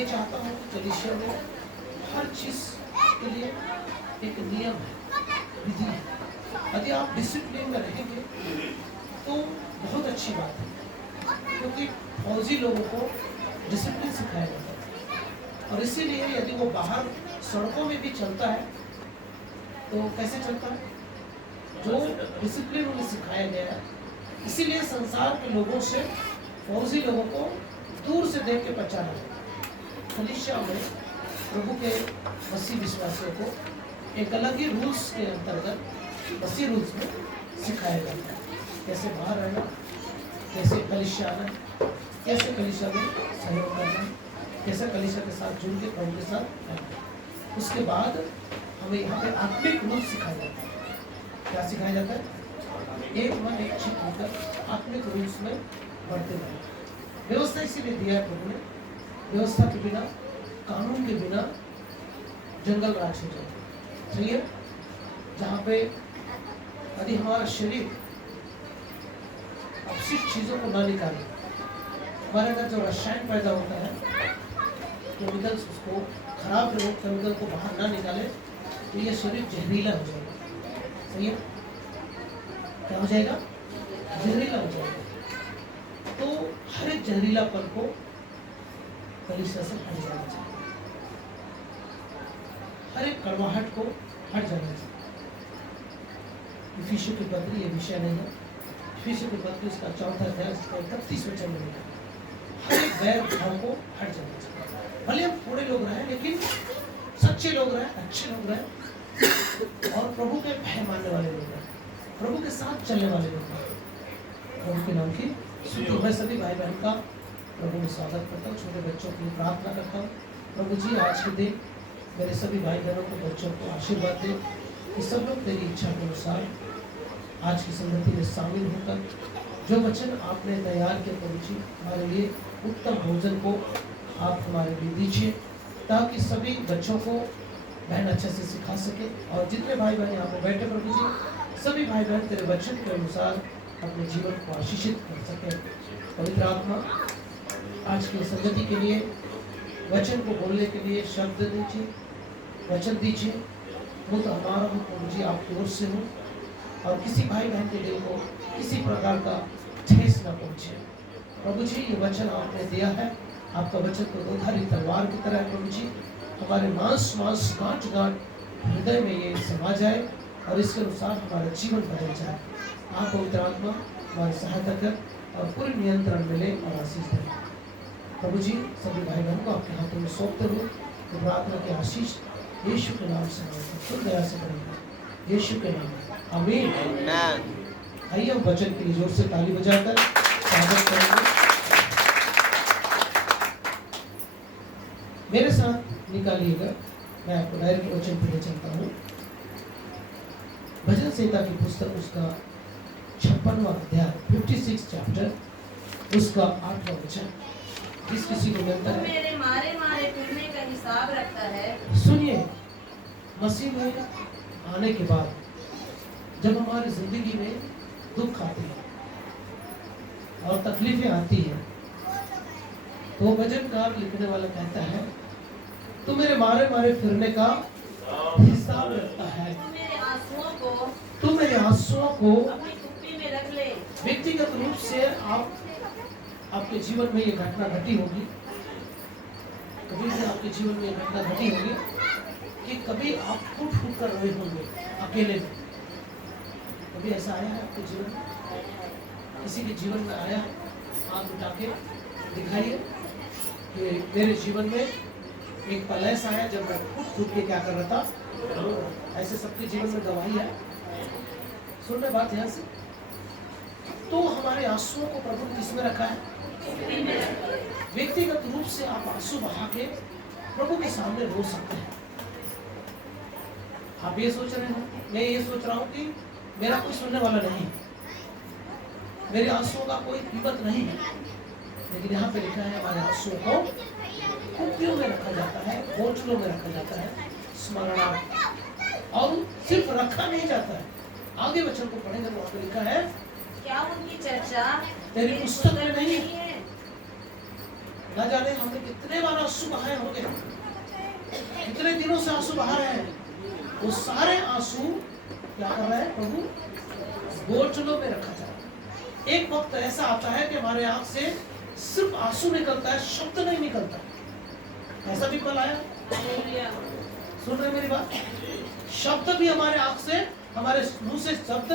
ये चाहता हूँ कलीसिया में हर चीज के लिए एक नियम है, विधि है। यदि आप डिसिप्लिन में रहेंगे तो बहुत अच्छी बात है, क्योंकि फौजी लोगों को डिसिप्लिन सिखाया जाता है। और इसीलिए यदि वो बाहर सड़कों में भी चलता है तो कैसे चलता है, जो डिसिप्लिन उन्हें सिखाया गया है। इसीलिए संसार के लोगों से फौजी लोगों को दूर से देख के पहचाना जाता है। कलीसिया में प्रभु के मसीह विश्वासियों को एक अलग ही रूल्स के अंतर्गत मसीह रूल्स में सिखाया जाता है, कैसे बाहर रहना, कैसे कलीसिया आना, कैसे कलीसिया में सहयोग करना, कैसे कलीसिया के साथ जुड़ के प्रभु के साथ रहना। उसके बाद हमें यहाँ पे आत्मिक रूल सिखाया जाता है। क्या सिखाया जाता है? एक मन एक चित्त होकर आत्मिक रूल्स में बढ़ते रहना। व्यवस्था इसीलिए दिया है प्रभु ने, व्यवस्था के बिना, कानून के बिना जंगल राज हो जाए। सही है? जहाँ पे यदि हमारा शरीर अपशिष्ट चीजों को ना निकाले, हमारे अंदर जो रसायन पैदा होता है, केमिकल्स, उसको खराब केमिकल को बाहर ना निकाले तो ये शरीर जहरीला हो जाएगा। सही है? क्या हो जाएगा? जहरीला हो जाएगा। तो हर एक जहरीलापन को कलीसिया से हट जाना चाहिए, हर एक कड़वाहट को हट जाना चाहिए। इफिसियों की पत्री ये विषय नहीं है। इफिसियों की पत्री इसका 4वां अध्याय 31 वचन में लिखा, हर एक वैर भाव को हट जाना चाहिए। भले हम थोड़े लोग रहे, लेकिन सच्चे लोग रहे, अच्छे लोग रहे और प्रभु के भय मानने वाले लोग रहे, प्रभु के साथ चलने वाले लोग रहे। प्रभु के नाम की स्तुति। मैं सभी भाई बहन का प्रभु में स्वागत करता हूँ, छोटे बच्चों के लिए प्रार्थना करता हूँ। प्रभु जी आज के दिन मेरे सभी भाई बहनों को, बच्चों को आशीर्वाद दे कि सब लोग तेरी इच्छा के अनुसार आज की संगति में शामिल होकर जो वचन आपने तैयार किए प्रभु जी, हमारे लिए उत्तम भोजन को आप हमारे लिए दीजिए, ताकि सभी बच्चों को बहन अच्छे से सिखा सके। और जितने भाई बहन यहाँ पे बैठे प्रभु जी, सभी भाई बहन तेरे वचन के अनुसार अपने जीवन को आशीषित कर सके। पवित्र आत्मा आज की संगति के लिए, वचन को बोलने के लिए शब्द दीजिए, वचन दीजिए। वो तो हमारा हो प्रभु जी, आपकी ओर से हो, और किसी भाई बहन के दिल को किसी प्रकार का ठेस न पहुंचे। प्रभु जी ये वचन आपने दिया है, आपका वचन तो दोधारी तलवार की तरह है प्रभु जी, हमारे मांस मांस गांठ गांठ हृदय में ये समा जाए और इसके अनुसार हमारा जीवन बदल जाए। आप पवित्र आत्मा हमारी सहायता कर और पूरे नियंत्रण मिले और आशीष दें। प्रभु जी सभी भाई बहनों को आपके हाथों में सौंपते हुए प्रार्थना की आशीष यीशु के नाम से खुद दया से करेंगे, यीशु के नाम में आमीन। आइए हम वचन के लिए जोर से ताली बजाकर स्वागत करेंगे। मेरे साथ निकालिएगा, मैं आपको डायरेक्ट वचन पे ले चलता हूँ। भजन संहिता की पुस्तक उसका 56वां अध्याय 56 चैप्टर, उसका 8वां वचन। जिस किसी को मिलता है मेरे मारे मारे फिरने का हिसाब रखता है। सुनिए, मसीह में आने के बाद जब हमारी जिंदगी में दुख आती है और तकलीफें आती है, तो भजनकार लिखने वाला कहता है तू मेरे मारे मारे फिरने का हिसाब रखता है, तू मेरे आंसुओं को अपनी कुप्पी में रख ले। व्यक्तिगत रूप से आपके जीवन में ये घटना घटी होगी, कभी भी आपके जीवन में ये घटना घटी होगी कि कभी आप फूट फूट कर रोए होंगे अकेले में। कभी ऐसा आया है आपके जीवन में? किसी के जीवन में आया? हाथ उठा के दिखाइए कि मेरे जीवन में एक पल ऐसा आया जब मैं फूट फूट के क्या कर रहा था। ऐसे सबके जीवन में गवाही है। सुन रहे बात यहाँ से? तो हमारे आंसुओं को प्रभु ने किसमें रखा है? व्यक्तिगत रूप से आप आंसू बहा के प्रभु के सामने रो सकते हैं। आप ये सोच रहे हो, मैं ये सोच रहा हूँ कि मेरा कोई सुनने वाला नहीं, मेरे आंसुओं का कोई कीमत नहीं है, लेकिन यहाँ पे लिखा है हमारे आंसुओं को कुप्पियों में रखा जाता है, बोतलों में रखा जाता है, स्मरणार्थ। और सिर्फ रखा नहीं जाता है, आगे वचन को पढ़ेंगे तो वहाँ पे लिखा है क्या उनकी चर्चा तेरी पुस्तक में नहीं है। ना जाने हमने कितने बार आंसू बहाए दिनों से आंसू बहा रहे हैं, वो सारे आंसू क्या कर रहे हैं प्रभु? बोतलों में रखा जा रहा है। एक वक्त ऐसा आता है कि हमारे आंख से सिर्फ आंसू निकलता है, शब्द नहीं निकलता। ऐसा भी पल आया? हालेलुया। सुन रहे मेरी बात? शब्द भी हमारे आंख से, हमारे मुंह से शब्द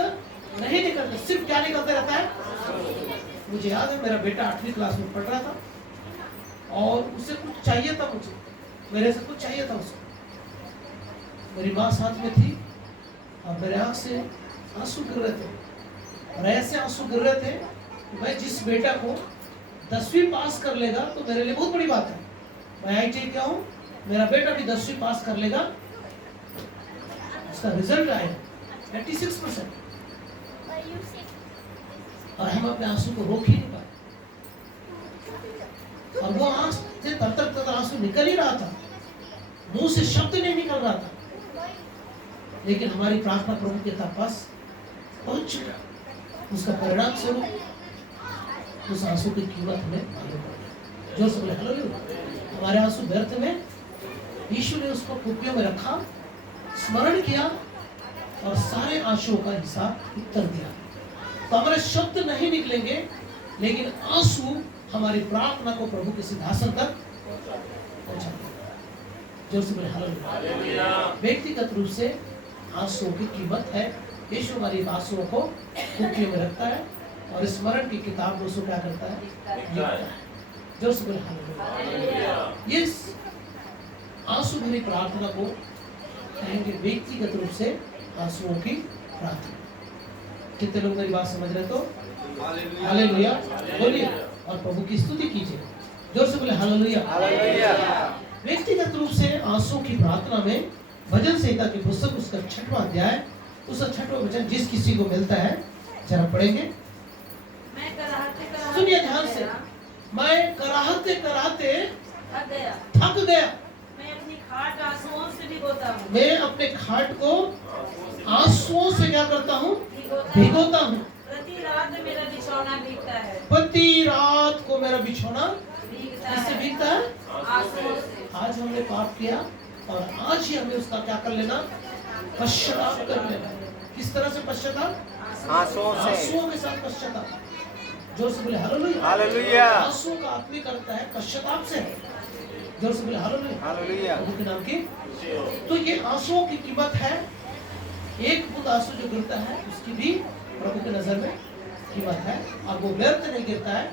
नहीं निकलते, सिर्फ क्या निकलते रहता है? मुझे याद है मेरा बेटा 8वीं क्लास में पढ़ रहा था और उसे कुछ चाहिए था, मुझे मेरे से कुछ चाहिए था उसे। मेरी माँ साथ में थी और मेरे आंख से आंसू गिर रहे थे और ऐसे आंसू गिर रहे थे कि मैं जिस बेटा को 10वीं पास कर लेगा तो मेरे लिए बहुत बड़ी बात है। मैं IIT क्या हूँ, मेरा बेटा भी 10वीं पास कर लेगा, उसका रिजल्ट आएगा 86% और हम अपने आंसू को रोक ही नहीं पाए और वो आंख से तर आंसू निकल ही रहा था, मुंह से शब्द नहीं निकल रहा था, लेकिन हमारी प्रार्थना प्रभु के पास पहुंच चुका। उसका परिणाम स्वरूप उस आंसू की कीमत हमें मालूम पड़ गई। जोर से बोले हालेलुया। हमारे आंसू व्यर्थ में यीशु ने उसको कुप्पियों में रखा, स्मरण किया और सारे आंसुओं का हिसाब उत्तर दिया। तो हमारे शब्द नहीं निकलेंगे, लेकिन आंसू हमारी प्रार्थना को प्रभु के सिंहासन तक पहुंचा देगा। जोर से बोले हालेलुया। व्यक्तिगत रूप से आंसुओं की कीमत है। यीशु हमारी आंसुओं को कुप्पियों में रखता है और स्मरण की किताब में उसको क्या करता है? लिखता है। जोर से बोले हालेलुया। ये आंसू भरी प्रार्थना को कहेंगे व्यक्तिगत रूप से आंसुओं की प्रार्थना। कितने लोग मेरी बात समझ रहे? तो हालेलुया बोलिए और प्रभु की स्तुति कीजिए। जोर से बोले हालेलुया। व्यक्तिगत रूप से आंसू की प्रार्थना में भजन संहिता की पुस्तक उसका 6वां अध्याय, उसका 6वां वचन जिस किसी को मिलता है जरा पढ़ेंगे। मैं कराहते सुनिए ध्यान से। मैं कराहते कराहते थक गया। थक गया। मैं अपनी खाट आंसुओं से भिगोता हूँ। मैं अपने खाट को आंसुओं से क्या करता हूँ? भिगोता हूँ। प्रति रात मेरा बिछौना भीगता है। प्रति रात को मेरा बिछौना भीगता किससे है? भीगता है? आंसुओं से। आज हमने पाप किया और आज ही हमें उसका क्या कर लेना? पश्चाताप कर लेना। किस तरह से पश्चाताप? आंसुओं से। आंसुओं के साथ पश्चाताप। जोर से बोले हालेलुया। हालेलुया। आंसुओं का आत्मिक अर्थ है पश्चाताप से। जोर से बोले हालेलुया। हालेलुया। प्रभु के नाम की। तो ये आंसुओं की कीमत है। एक बूंद आंसू जो गिरता है उसकी भी प्रभु की नजर में कीमत है और वो व्यर्थ नहीं गिरता है।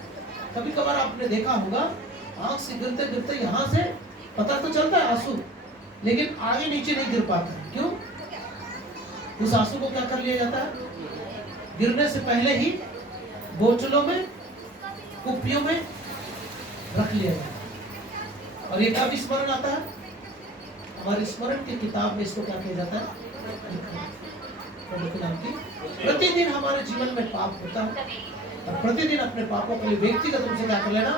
कभी कभार आपने देखा होगा आंख से गिरते गिरते यहाँ से पता तो चलता है आंसू, लेकिन आगे नीचे नहीं गिर पाता है। क्यों? उस आंसू को क्या कर लिया जाता है? गिरने से पहले ही बोतलों में, कुप्पियों में रख लिया जाता है। और ये कब स्मरण आता है? हमारे स्मरण की किताब में इसको क्या किया जाता है? प्रभु के नाम की। प्रतिदिन हमारे जीवन में पाप होता है और प्रतिदिन अपने पापों के लिए व्यक्तिगत रूप से क्या कर लेना?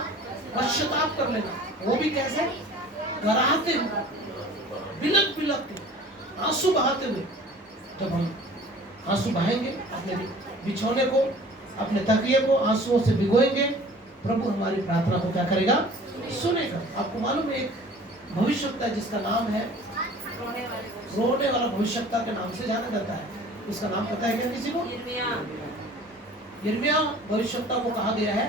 पश्चाताप कर लेना। वो भी कैसे? कराहते हुए, बिलक बिलक के, आंसू बहाते हुए। जब हम आंसू बहाएंगे, अपने बिछौने को, अपने तकिए को आंसुओं से भिगोएंगे, प्रभु हमारी प्रार्थना को क्या करेगा? सुनेगा। आपको मालूम है एक भविष्यवक्ता जिसका नाम है रोने वाला भविष्यवक्ता के नाम से जाना जाता है। उसका नाम पता है क्या किसी को? यिर्मयाह भविष्यवक्ता को कहा गया है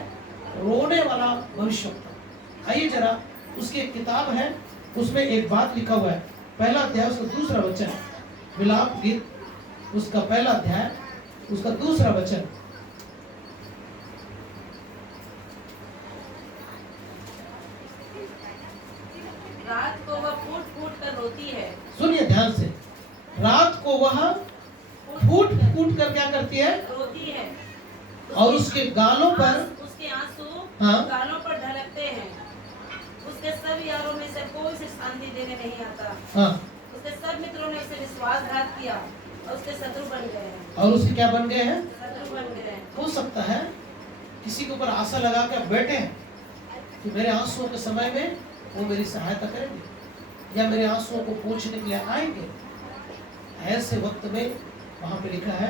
रोने वाला भविष्यवक्ता। आइए जरा उसकी एक किताब है, उसमें एक बात लिखा हुआ है। पहला अध्याय उसका दूसरा वचन, विलाप गीत उसका पहला अध्याय उसका दूसरा वचन। रात को वह फूट फूट कर रोती है। सुनिए ध्यान से। रात को वह फूट फूट कर क्या करती है? रोती है। और उसके गालों पर, उसके आंसू हाँ, गालों पर ढलकते हैं। उसके सब यारों में से कोई उसे शांति देने नहीं आता। हाँ, उसके सब मित्रों ने उसे विश्वासघात किया और उसके शत्रु बन गए हैं। और उसके क्या बन गए हैं? शत्रु बन गए हैं। हो सकता है किसी के ऊपर आशा लगा के बैठे हैं कि मेरे आंसुओं के समय में वो मेरी सहायता करेंगे या मेरे आंसुओं को पोंछने के लिए आएंगे। ऐसे वक्त में वहां पे लिखा है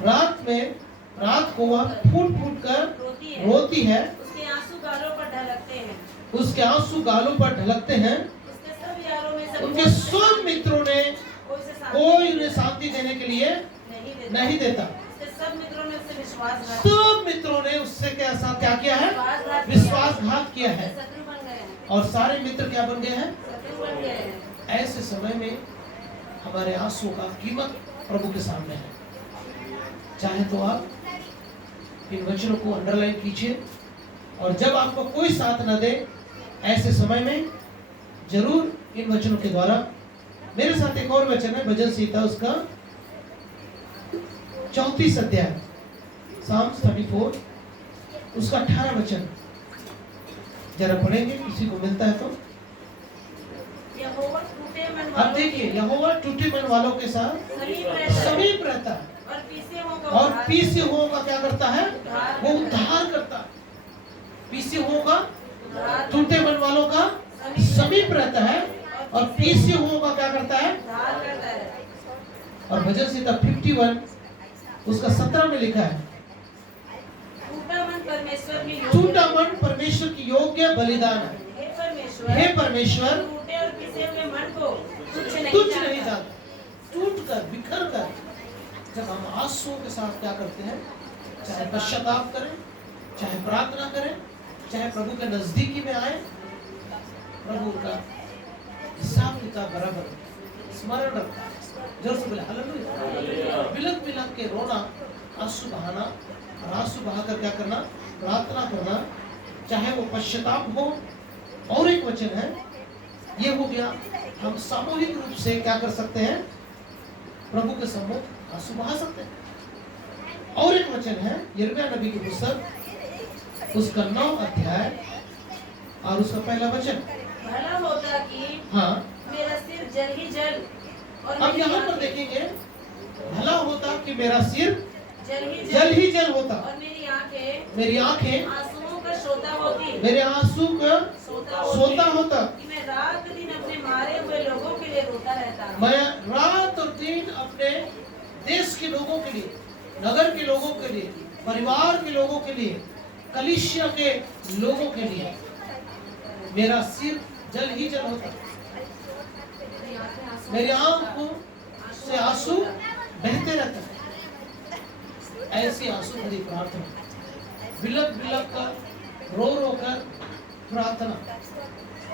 रात को वह फूट फूट कर रोती है। उसके आंसू गालों पर ढलकते हैं। उसके आंसू गालों पर ढलकते हैं। उसके सब उनके सब मित्रों ने कोई उन्हें शांति देने के लिए नहीं देता। सब मित्रों ने उससे विश्वासघात सब मित्रों ने उससे क्या किया है? विश्वासघात किया है। शत्रु बन गए हैं, और सारे मित्र क्या बन गए हैं? शत्रु बन गए हैं। ऐसे समय में हमारे आंसू का कीमत प्रभु के सामने है। चाहे तो आप इन वचनों को अंडरलाइन कीजिए, और जब आपको कोई साथ न दे ऐसे समय में जरूर इन वचनों के द्वारा, मेरे साथ एक और वचन है भजन संहिता उसका 34 अध्याय, Psalms 34 उसका 18 वचन जरा पढ़ेंगे, किसी को मिलता है तो। यहोवा टूटे मन अब वालों देखिए, यहोवा टूटे मन वालों के साथ समीप रहता है, और पीछे हुओं का क्या करता है? वो उद्धार करता है। पीछे हुओं का, टूटे मन वालों का समीप रहता है, और पीछे हुओं का क्या करता है? और भजन संहिता 51 उसका 17 में लिखा है, टूटा मन परमेश्वर की योग्य बलिदान है। हे परमेश्वर, टूटे और पिसे हुए मन को तुच्छ नहीं जाता। टूट कर, बिखर कर जब हम आंसुओं के साथ क्या करते हैं, चाहे पश्चाताप करें, चाहे प्रार्थना करें, चाहे प्रभु के नजदीकी में आए, प्रभु का हिसाब किताब बराबर स्मरण रखता है। जोर से बोले हालेलुया। बिलक बिलक के रोना, आंसू बहाना, और आंसू बहाकर क्या करना? प्रार्थना करना, चाहे वो पश्चाताप हो। और एक वचन है, ये हो गया हम सामूहिक रूप से क्या कर सकते हैं? प्रभु के सम्मुख आंसू बहा सकते हैं। और एक वचन है यिर्मयाह नबी की पुस्तक उसका 9 अध्याय और उसका पहला वचन। भला होता कि हाँ, मेरा सिर जल ही जल, और अब यहाँ पर देखेंगे, भला होता कि मेरा सिर जल ही जल होता, और मेरी आंखें आंसुओं का सोता होती, मेरे आंसू का सोता होता, कि मैं रात दिन अपने मारे हुए लोगों के लिए रोता रहता। मैं रात और दिन अपने देश के लोगों के लिए, नगर के लोगों के लिए, परिवार के लोगों के लिए, कलीसिया के लोगों के लिए मेरा सिर जल ही जल होता। मेरी आंखों से आंसू बहते रहते हैं। ऐसी आंसू भरी प्रार्थना, बिलक बिलक कर, रो रो कर प्रार्थना,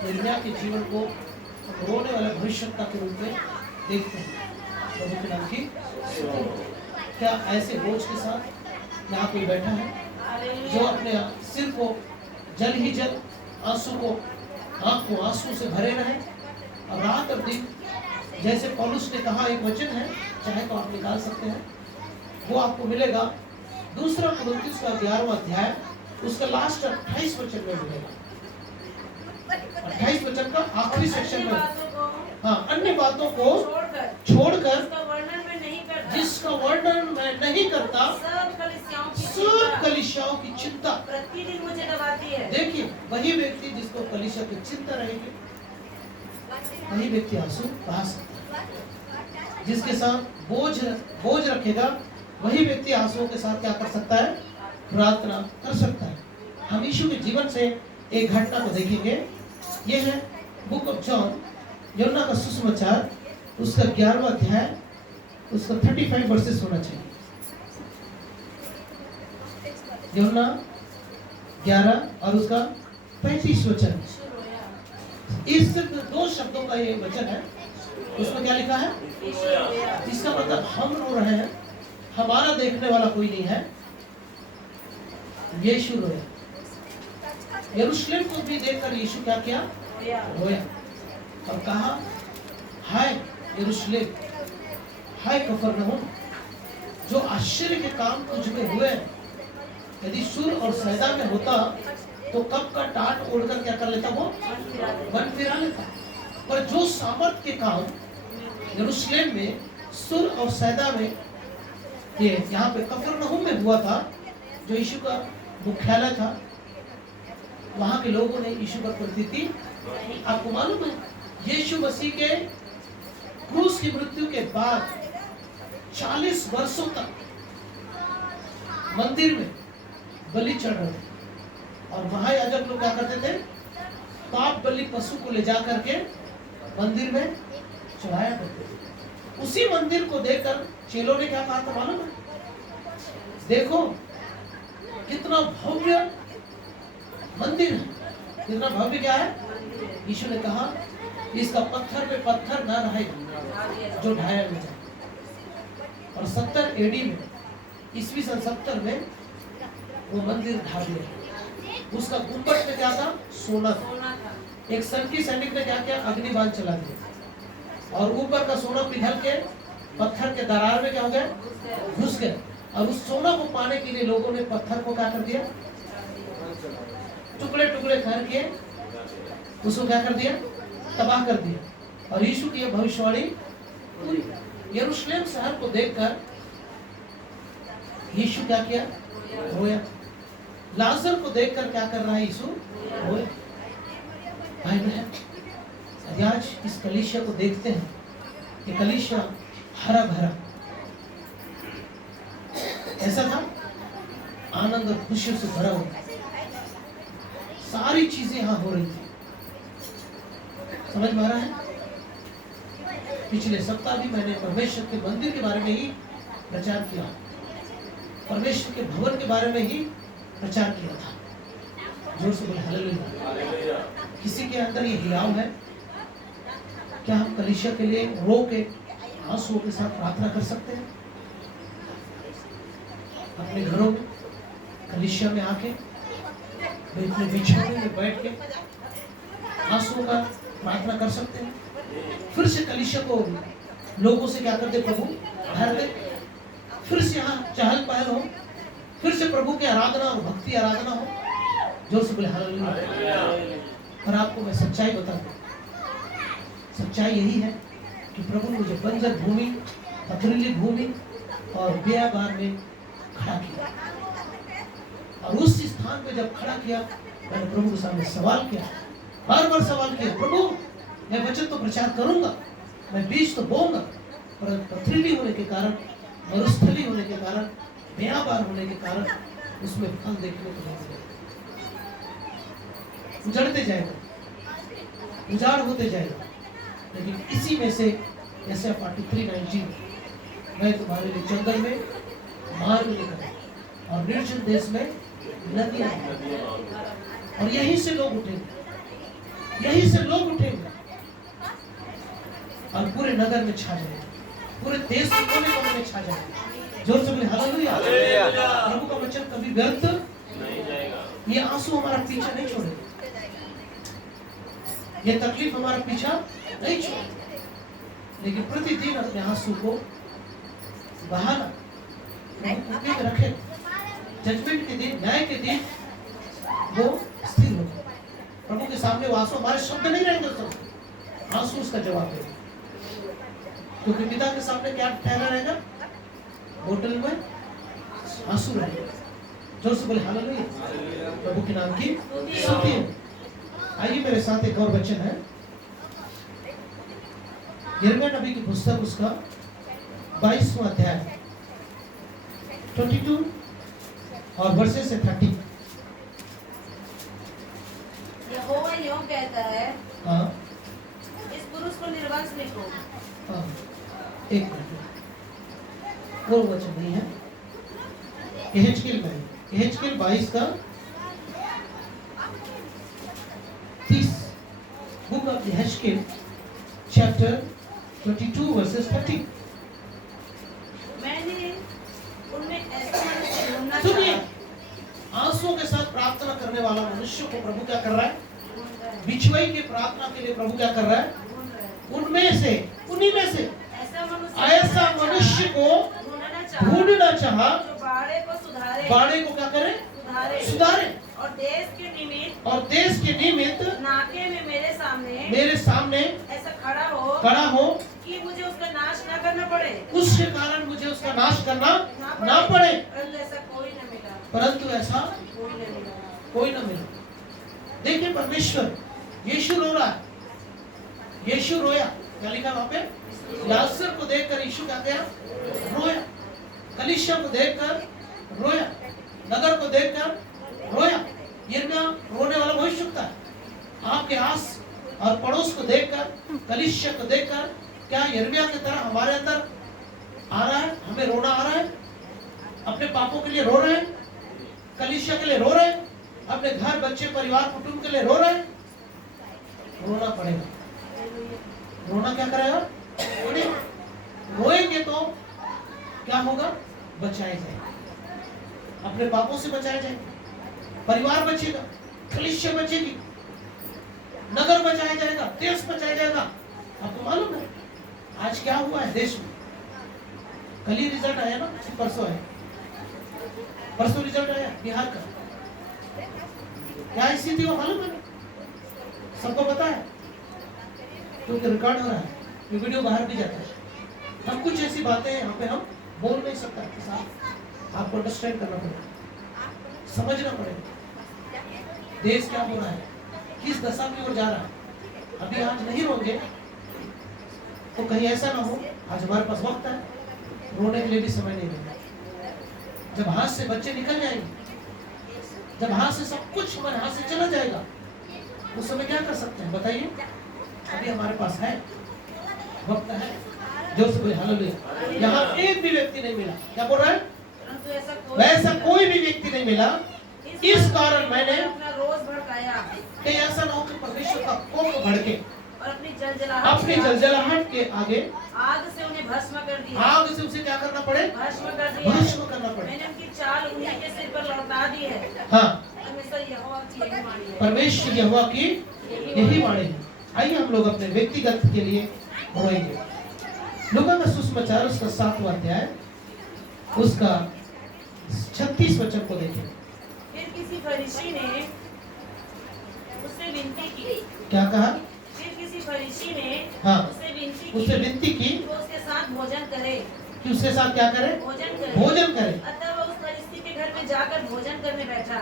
यिर्मयाह के जीवन को रोने वाले भविष्यवक्ता के रूप में देखते हैं। प्रभु के नाम की क्या ऐसे बोझ के साथ यहाँ कोई बैठा है जो अपने सिर को जल ही जल, आंसू को, आंख को आंसू से भरे रहे, और रात और दिन, जैसे पौलुस ने कहा, एक वचन है, चाहे तो आप निकाल सकते हैं, वो आपको मिलेगा 2 कुरिन्थियों का 11वां अध्याय उसका लास्ट 28 वचन में मिलेगा। 28 वचन का आखिरी सेक्शन में, हाँ, अन्य बातों को छोड़कर जिसका वर्णन मैं नहीं करता, सब कलीसियाओं की चिंता प्रतिदिन मुझे दबाती है। देखिए, वही व्यक्ति जिसको कलीसिया की चिंता रहेगी, वही व्यक्ति आंसू बहा सकता है। जिसके साथ बोझ रखेगा, वही व्यक्ति आंसुओं के साथ क्या कर सकता है? प्रार्थना कर सकता है। हम यीशु के जीवन से एक घटना को देखेंगे। यह है बुक ऑफ जॉन, यूहन्ना का सुसमाचार उसका 11वां अध्याय उसका 35 वर्सेस होना चाहिए। यूहन्ना 11 और उसका 35 वचन। इस सिर्फ 2 शब्दों का ये वचन है। उसमें क्या लिखा है? इसका मतलब हम रो रहे हैं, हमारा देखने वाला कोई नहीं है, यीशु रोया। यरूशलेम को भी देखकर यीशु क्या किया? रोया, और कहा, हाय यरूशलेम, हाय कफरनहूम, जो आश्चर्य के काम तुझ में हुए, यदि सूर और सैदा में होता तो कब का टाट ओढ़कर क्या कर लेता? वो वन फिरा लेता। पर जो सामर्थ के काम यरूशलेम में, सूर और सैदा में, ये यहाँ पे कफरनहूम में हुआ था, जो यीशु का मुख्यालय था, वहां के लोगों ने यीशु पर प्रतीति, आपको मालूम है, यीशु मसीह के क्रूस की मृत्यु के बाद 40 वर्षों तक मंदिर में बलि चढ़ रहे थे, और महायाजक लोग क्या करते थे? पाप बलि पशु को ले जा करके मंदिर में चढ़ाया करते थे। उसी मंदिर को देखकर चेलों ने क्या कहा था मालूम है? देखो कितना भव्य मंदिर है, कितना भव्य क्या है। यीशु ने कहा इसका पत्थर पे पत्थर ना रहेगा जो ढाया न जाए। और 70 एडी में, ईस्वी सन 70 में वो मंदिर ढा दिया। उसका गुंबद में क्या था? सोना था। एक सनकी सैनिक ने क्या किया? अग्निबाण चला दिया और ऊपर का सोना पिघल के पत्थर के दरार में क्या हो गया? घुस गया। और उस सोना को पाने के लिए लोगों ने पत्थर को क्या कर दिया? टुकड़े टुकड़े करके उसको क्या कर दिया? तबाह कर दिया। और यीशु की यह भविष्यवाणी यरूशलेम शहर को देखकर यीशु क्या किया? रोया। लाजर को देखकर क्या कर रहा है यीशु? रोया। भाई बहन, आज इस कलीसिया को देखते हैं, ये कलीसिया हरा भरा ऐसा था, आनंद और खुशियों से भरा हुआ, सारी चीजें यहां हो रही थी। समझ में आ रहा है? पिछले सप्ताह भी मैंने परमेश्वर के मंदिर के बारे में ही प्रचार किया, परमेश्वर के भवन के बारे में ही प्रचार किया था। जोर से बोले हालेलुया। किसी के अंदर ये हिलाव है क्या? हम कलीसिया के लिए रो के आंसुओं के साथ प्रार्थना कर सकते हैं? अपने घरों में कलीसिया में आके अपने बिछौने में बैठ के आंसुओं का प्रार्थना कर सकते हैं? फिर से कलीसिया को लोगों से क्या कर दे? प्रभु भर दे। फिर से यहाँ चहल पहल हो, फिर से प्रभु की आराधना और भक्ति आराधना हो। जोर से बोले हालेलुया। और आपको मैं सच्चाई बता दूं, सच्चाई यही है कि प्रभु ने मुझे बंजर भूमि, पथरीली भूमि और बेआबाद में खड़ा किया। और उस स्थान पे जब खड़ा किया, मैंने प्रभु के सामने सवाल किया, बार बार सवाल किया, प्रभु मैं वचन तो प्रचार करूंगा, मैं बीज तो बोऊंगा, पर पथरीली होने के कारण, मरुस्थली होने के कारण, बेआबाद होने के कारण उसमें फल देखने को नहीं मिलेगा। उजड़ते जाएगा, उजाड़ होते जाएगा। लेकिन इसी में से यशायाह 43:19 मैं तुम्हारे लिए जंगल में मार्ग निकाला और निर्जन देश में नदियां, और यहीं से लोग उठेंगे, यहीं से लोग उठेंगे और पूरे नगर में छा जाएंगे, पूरे देश के कोने कोने में छा जाएंगे। जोर से बोले हालेलुया। प्रभु का वचन कभी व्यर्थ नहीं जाएगा। ये आंसू हमारा पीछा नहीं छोड़ेगा, ये तकलीफ हमारा पीछा नहीं छोड़ेगी, लेकिन प्रतिदिन अपने आंसू को बहाना उम्मीद रखे। जजमेंट के दिन, न्याय के दिन वो स्थिर होगा। प्रभु के सामने वो आंसू हमारे शब्द नहीं रहेंगे, सब आंसू उसका जवाब देगा। क्योंकि पिता के सामने क्या ठहरा रहेगा? होटल में आंसू रहेगा। जोर से बोले हालेलुया। प्रभु के नाम की स्तुति हो। आइए मेरे साथ एक और वचन है, यिर्मयाह नबी की पुस्तक, उसका 22वां अध्याय 22 और वर्सेस से 30। यहोवा यूं कहता है, हाँ, इस पुरुष को निर्वंश लिखो। हाँ, एक मिनट, वो वचन नहीं है, यहेजकेल में, यहेजकेल 22 का 30, बुक ऑफ यहेजकेल चैप्टर 22 वर्सेस 30। मैंने उनमें ऐसा मनुष्य ढूंढना सुनिए, चाहा। आंसुओं के साथ प्रार्थना करने वाला मनुष्य को प्रभु क्या कर रहा है? बिछुआई की प्रार्थना के लिए प्रभु क्या कर रहा है? उनमें से, उन्हीं में से ऐसा मनुष्य को ढूंढना चाहा जो बाड़े को सुधारे, बाड़े को क्या करे? सुधारे। और देश के निमित्त, और देश के निमित्त नाके में मेरे सामने ऐसा खड़ा हो कि मुझे उसका नाश न करना पड़े, उसके कारण मुझे उसका नाश करना ना पड़े। परंतु ऐसा कोई न मिला, परंतु ऐसा कोई न मिला। देखिए परमेश्वर, यीशु रो रहा है, यीशु रोया। क्या लिखा वहां पे? लाजर को देखकर यीशु क्या किया? रोया। कलीसिया को देखकर रोया, नगर को देखकर रोया। यिर्मयाह रोने वाला भविष्यवक्ता है। आपके आस और पड़ोस को देखकर, कलीसिया को देखकर क्या यिर्मयाह की तरह हमारे अंदर आ रहा है? हमें रोना आ रहा है? अपने पापों के लिए रो रहे हैं? कलीसिया के लिए रो रहे हैं? अपने घर, बच्चे, परिवार, कुटुंब के लिए रो रहे हैं? रोना पड़ेगा। रोना क्या करेगा? पड़ेगा। रोएंगे तो क्या होगा? बचाए जाएंगे, अपने पापों से बचाए जाएंगे, परिवार बचेगा, कलीसिया बचेगी, नगर बचाया जाएगा, देश बचाया जाएगा। आपको मालूम है आज क्या हुआ है देश में? कल ही रिजल्ट आया ना, परसों है, परसों रिजल्ट आया बिहार का। क्या स्थिति हो मालूम है? सबको पता है क्योंकि रिकॉर्ड हो रहा है, ये वीडियो बाहर भी जाता है। हम कुछ ऐसी बातें यहाँ पे हम बोल नहीं सकते आपके साथ, आपको अंडरस्टैंड करना पड़ेगा, समझना पड़ेगा देश क्या हो रहा है, किस दशा की ओर जा रहा है। अभी आज नहीं रोंगे तो कहीं ऐसा ना हो, आज हमारे पास वक्त है, रोने के लिए भी समय नहीं मिलेगा। जब हाथ से बच्चे निकल जाएंगे, जब हाथ से सब कुछ हमारे हाथ से चला जाएगा, उस समय क्या कर सकते हैं बताइए? अभी हमारे पास है, वक्त है। जो से हालेलुया। यहाँ एक भी व्यक्ति नहीं मिला, क्या बोल रहा है? वैसा कोई भी व्यक्ति नहीं मिला, इस कारण मैंने अपना रोज भड़काया कि ऐसा ना हो कि परमेश्वर का कोप भड़के और अपनी अपनी जलजलाहट के आगे आग से उन्हें भस्म कर दिया। आग से उसे क्या करना पड़े? भस्म कर दिया। भस्म करना पड़े। मैंने उनकी चाल उन्हीं के सिर पर लौटा दी है। हाँ, परमेश्वर यहोवा की यही वाणी है। परमेश्वर यहोवा की यही वाणी है। आइए हम लोग अपने व्यक्तिगत के लिए रोएंगे। लूका का सुसमाचार उसका 7वां अध्याय उसका 36 वचन को देखें। फिर किसी फरीसी ने उससे विनती की। क्या कहा? फिर किसी फरीसी ने हाँ, उससे विनती की कि वो उसके साथ भोजन करे। कि उसके साथ क्या करे? भोजन करे। भोजन करे। अतः वह उस फरीसी के घर में जाकर भोजन करने बैठा।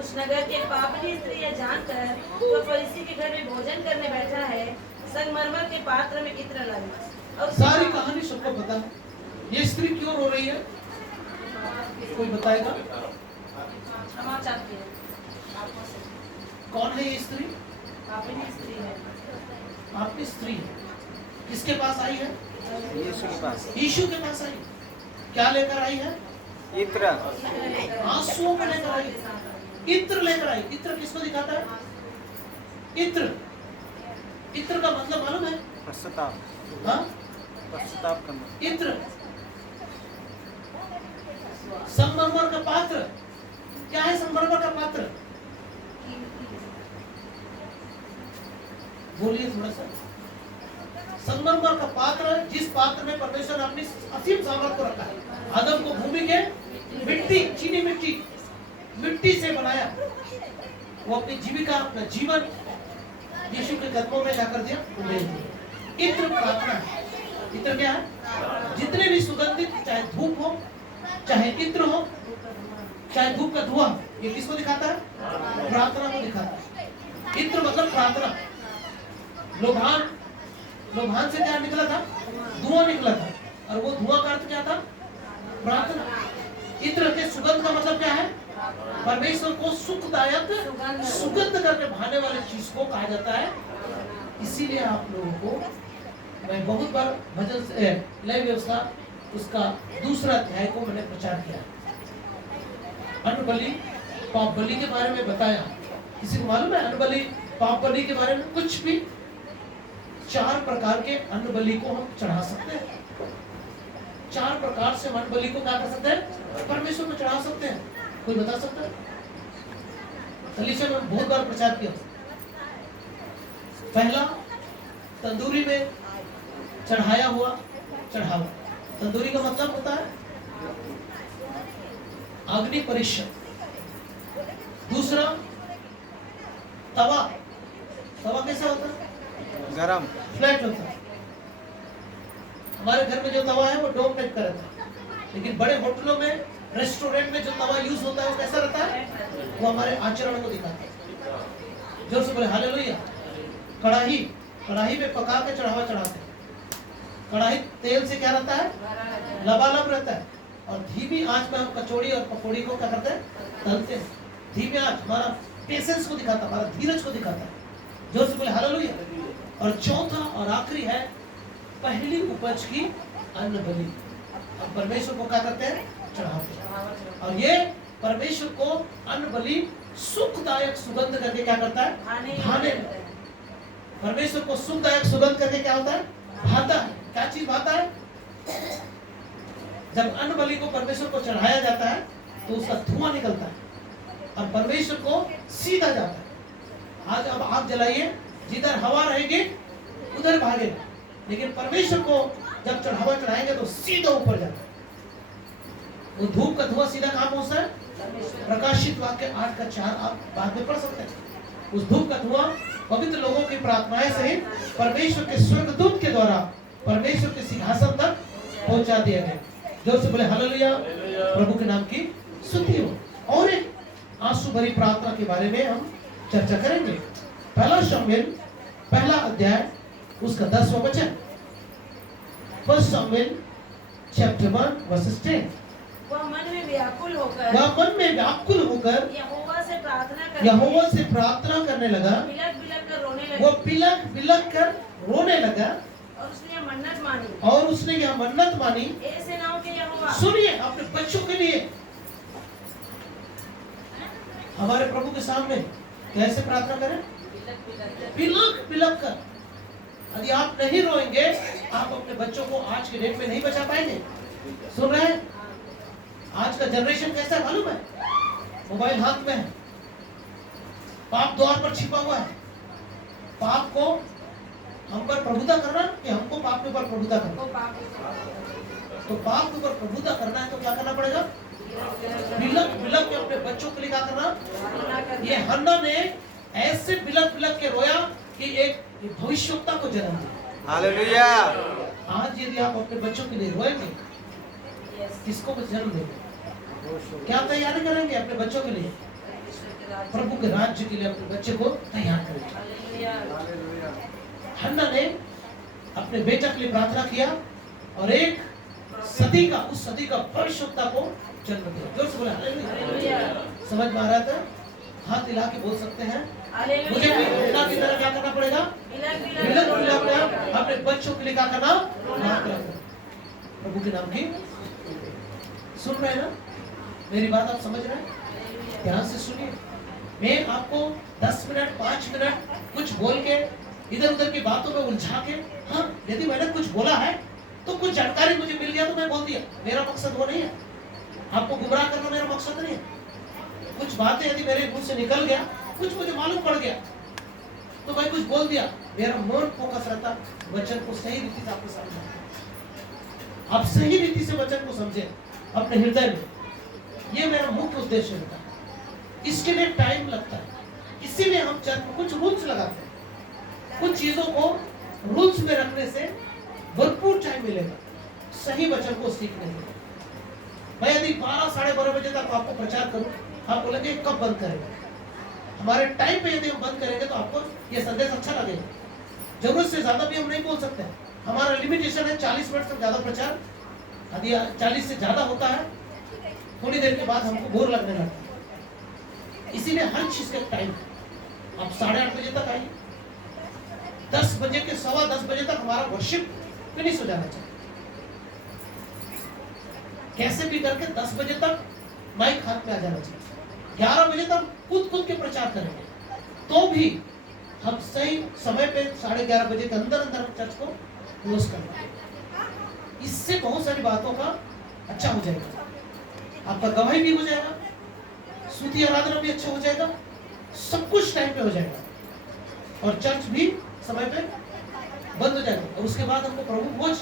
उस नगर के पापनी स्त्री यह जानकर वह फरीसी के घर में भोजन करने बैठा है, संगमरमर के पात्र में इत्र लाई। और सारी कहानी सबको पता है। ये स्त्री क्यों रो रही है? कोई बताएगा? क्षमा चाहती है आपको से। कौन है ये स्त्री? पापनी स्त्री है। आपकी स्त्री है। किसके पास आई है? यीशु के पास। यीशु के पास आई। क्या लेकर आई है? इत्र। आंसुओं को लेकर आई, इत्र लेकर आई। इत्र किसको दिखाता है? इत्र, इत्र का मतलब मालूम है? पश्चाताप। हाँ, पश्चाताप करना। इत्र, संगमरमर का पात्र। क्या है संगमरमर का पात्र? बोलिए थोड़ा सा। संगमरमर का पात्र, जिस पात्र में परमेश्वर ने अपनी असीम सामर्थ को रखा है। आदम को भूमि के मिट्टी, चीनी मिट्टी, मिट्टी से बनाया। वो अपनी जीविका, अपना जीवन यीशु के कदमों में क्या कर दिया? इत्र प्रार्थना है। इत्र क्या है? जितने भी सुगंधित, चाहे धूप हो, चाहे इत्र हो, चाहे धूप का धुआं, ये किसको दिखाता है? प्रार्थना को दिखाता है। इत्र मतलब प्रार्थना। लोभान, लोभान से क्या निकला था? धुआं निकला था, और वो धुआं का अर्थ क्या था? प्रार्थना। इत्र के सुगंध का मतलब क्या है? परमेश्वर को सुखदायक, सुगंध करके भाने वाले चीज को कहा जाता है। इसीलिए आप लोगों को मैं बहुत बार भजन से लय व्यवस्था उसका 2 अध्याय को मैंने प्रचार किया। अन्न बलि, पाप बलि के बारे में बताया। किसी को मालूम है अन्न बलि, पाप बलि के बारे में कुछ भी? 4 प्रकार के अन्न बलि को हम चढ़ा सकते हैं। 4 प्रकार से अन्न बलि को क्या कर सकते हैं? परमेश्वर को चढ़ा सकते हैं। कोई बता सकता है? कलीसिया में बहुत बार प्रचार किया। पहला, तंदूरी में चढ़ाया हुआ चढ़ावा। तंदूरी का मतलब होता है अग्नि परीक्षण। दूसरा, तवा। तवा कैसा होता है? गरम। फ्लैट होता है। हमारे घर में जो तवा है वो डोम टाइप का रहता है, लेकिन बड़े होटलों में, रेस्टोरेंट में जो तवा यूज होता है वो कैसा रहता है? वो हमारे आचरण को दिखाता है। जोर से बोले हालेलुया। कढ़ाई, कढ़ाई में पका के चढ़ावा चढ़ाते हैं। कढ़ाई तेल से क्या रहता है? लबालब रहता है। और धीमी आंच में हम कचौड़ी और पकौड़ी को क्या करते हैं? तलते हैं। धीमी आंच हमारा पेशेंस को दिखाता है, हमारा धीरज को दिखाता है। जोर से बोले हालेलुया। और चौथा और आखिरी है पहली उपज की अन्न बलि। अब परमेश्वर को क्या करते हैं? चढ़ाते हैं। और ये परमेश्वर को अन्न बलि सुखदायक सुगंध करके क्या करता है? भाने लगता है। परमेश्वर को सुखदायक सुगंध करके क्या होता है? भाता है। क्या चीज भाता है? जब अन्न बलि को परमेश्वर को चढ़ाया जाता है तो उसका धुआं निकलता है और परमेश्वर को सीधा जाता है। आज अब आग जलाइए, जिधर हवा रहेगी उधर भागेगा, लेकिन परमेश्वर को जब चढ़ावा चढ़ाएंगे तो सीधा ऊपर जाता है। वो धूप का धुआं सीधा कहां पहुंचता है? प्रकाशित वाक्य 8:4 आप बाद में पढ़ सकते हैं। उस धूप का धुआं पवित्र लोगों की प्रार्थनाएं सहित परमेश्वर के स्वर्गदूत के द्वारा परमेश्वर के सिंहासन तक पहुंचा दिया गया। जोर से बोले हालेलुया। प्रभु के नाम की स्तुति हो। और एक आंसू भरी प्रार्थना के बारे में हम चर्चा करेंगे। पहला शमूएल पहला अध्याय उसका 10वां वचन। फर्स्ट शमूएल चैप्टर 1 वर्सेस 10। वह मन में व्याकुल होकर यहोवा से प्रार्थना करने लगा। बिलक बिलक कर रोने लगा। वो बिलक बिलक कर रोने लगा और उसने मन्नत मानी। और उसने यह मन्नत मानी। ए सेनाओं के यहोवा, सुनिए अपने बच्चों के लिए हमारे प्रभु के सामने कैसे प्रार्थना करें? बिलक बिलक कर। यदि आप नहीं रोएंगे आप अपने बच्चों को आज के डेट में नहीं बचा पाएंगे। सुन रहे हैं? आज का जनरेशन कैसा है मालूम है? मोबाइल हाथ में है, पाप द्वार पर छिपा हुआ है। पाप को हम पर प्रभुता करना कि हमको पाप के ऊपर प्रभुता करना? तो पाप के ऊपर प्रभुता करना है तो क्या करना पड़ेगा? बिलक बिलक के अपने बच्चों के लिए क्या करना? ये हन्ना ने ऐसे बिलक बिलक के रोया कि एक भविष्यवक्ता को जन्म दिया। हालेलुया। आज यदि आप अपने बच्चों के लिए रोएंगे, किसको जन्म देंगे? क्या तैयारी करेंगे अपने बच्चों के लिए? प्रभु के राज्य के लिए अपने बच्चे को तैयार करेंगे। हन्ना ने अपने बेटा के लिए प्रार्थना किया और एक सदी का, उस सदी का भविष्यवक्ता को जन्म दिया। जोर से बोला हालेलुया। समझ में आ रहा था? हाथ हिला के बोल सकते हैं मुझे भी हन्ना की तरह क्या करना पड़ेगा? बिलक बिलक कर अपने बच्चों के लिए क्या करना? प्रभु के नाम की। सुन रहे हैं ना? मेरी बात आप समझ रहे हैं? ध्यान से सुनिए। मैं आपको 10 मिनट 5 मिनट कुछ बोल के इधर उधर की बातों में उलझा के, हाँ यदि मैंने कुछ बोला है तो कुछ जानकारी मुझे मिल गया तो मैं बोल दिया। मेरा मकसद वो नहीं है। आपको गुमराह करना मेरा मकसद नहीं है। कुछ बातें यदि मेरे मुंह से निकल गया, कुछ मुझे मालूम पड़ गया तो मैं कुछ बोल दिया। मेरा मन फोकस रहता वचन को सही रीति से आपको समझा। आप सही रीति से वचन को समझे अपने हृदय में। ये मेरा मुख्य उद्देश्य होता है। इसके लिए टाइम लगता है, इसीलिए हम चर्च में कुछ रूल्स लगाते हैं। कुछ चीजों को रूल्स में रखने से भरपूर टाइम मिलेगा सही वचन को सीखने के लिए। मैं यदि 12 साढ़े 12 बजे तक आपको प्रचार करूं, आप बोलेंगे कब बंद करेंगे? हमारे टाइम पे यदि हम बंद करेंगे तो आपको ये संदेश अच्छा लगेगा। जरूरत से ज्यादा भी हम नहीं बोल सकते। हमारा लिमिटेशन है 40 मिनट से ज्यादा प्रचार। यदि 40 से ज्यादा होता है थोड़ी देर के बाद हमको बोर लगने लगता है। इसीलिए हर चीज का टाइम है। आप 8:30 बजे तक आइए, 10 बजे के 10:15 बजे तक हमारा वर्शिप फिनिश हो जाना चाहिए। कैसे भी करके 10 बजे तक माइक हाथ में आ जाना चाहिए। 11 बजे तक कूद के प्रचार करेंगे तो भी हम सही समय पे 11:30 बजे के अंदर चर्च को क्लोज करना। इससे बहुत सारी बातों का अच्छा हो जाएगा। आपका गवाही भी हो जाएगा, स्तुति आराधना भी अच्छा हो जाएगा, सब कुछ टाइम पे हो जाएगा और चर्च भी समय पे बंद हो जाएगा। और उसके बाद हमको प्रभु भोज,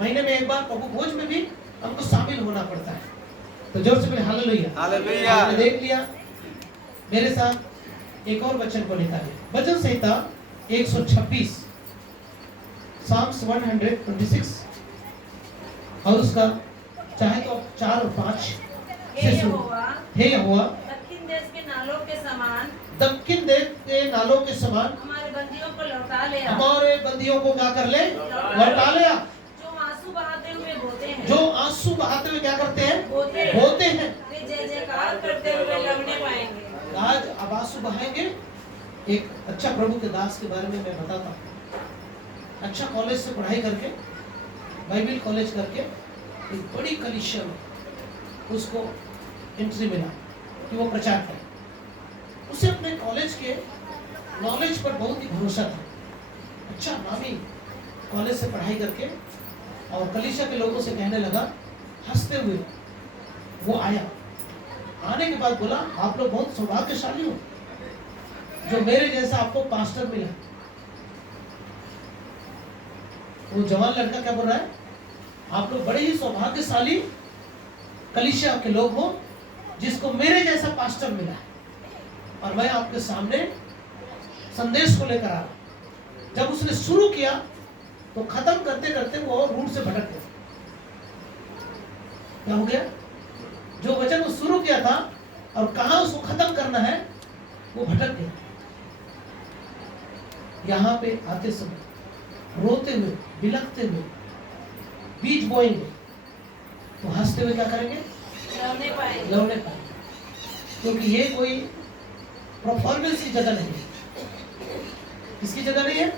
महीने में एक बार प्रभु भोज में भी हमको शामिल होना पड़ता है। तो जोर से बोले हालेलुया। हालेलुया। आपने देख लिया। मेरे साथ एक और वचन को निकालिए। भजन संहिता 126, साम्स 126 और उसका चाहे तो 4 और 5 से शुरू। हे यहोवा, दक्षिण देश के नालों के समान, दक्षिण देश के नालों के समान हमारे बंदियों को लौटा ले आ। हमारे बंदियों को क्या कर ले? लौटा ले आ। जो आंसू बहाते हुए बोते हैं, जो आंसू बहाते हुए क्या करते हैं? बोते हैं। वे जय जयकार करते हुए लौटने पाएंगे। आज अब आंसू बहाएंगे, एक अच्छा प्रभु के दास के बारे में मैं बताता हूँ। अच्छा कॉलेज से पढ़ाई करके, बाइबल कॉलेज करके एक बड़ी कलीसिया में उसको एंट्री मिला कि वो प्रचार करे। उसे अपने कॉलेज के नॉलेज पर बहुत ही भरोसा था। अच्छा नामी कॉलेज से पढ़ाई करके और कलीसिया के लोगों से कहने लगा, हंसते हुए वो आया। आने के बाद बोला, आप लोग बहुत सौभाग्यशाली हो जो मेरे जैसा आपको पास्टर मिला। वो जवान लड़का क्या बोल रहा है, आप लोग बड़े ही सौभाग्यशाली कलीसिया के लोग हो जिसको मेरे जैसा पास्टर मिला है। और मैं आपके सामने संदेश को लेकर आ रहा हूं। जब उसने शुरू किया तो खत्म करते करते वो और रूट से भटक गया। क्या हो गया? जो वचन वो शुरू किया था और कहां उसको खत्म करना है वो भटक गया। यहां पे आते समय रोते हुए, बिलखते हुए बीज बोएंगे तो हंसते हुए क्या करेंगे? लौने पाएंगे। लौने पाएंगे। क्योंकि ये कोई परफॉर्मेंस की जगह नहीं है। किसकी जगह नहीं है?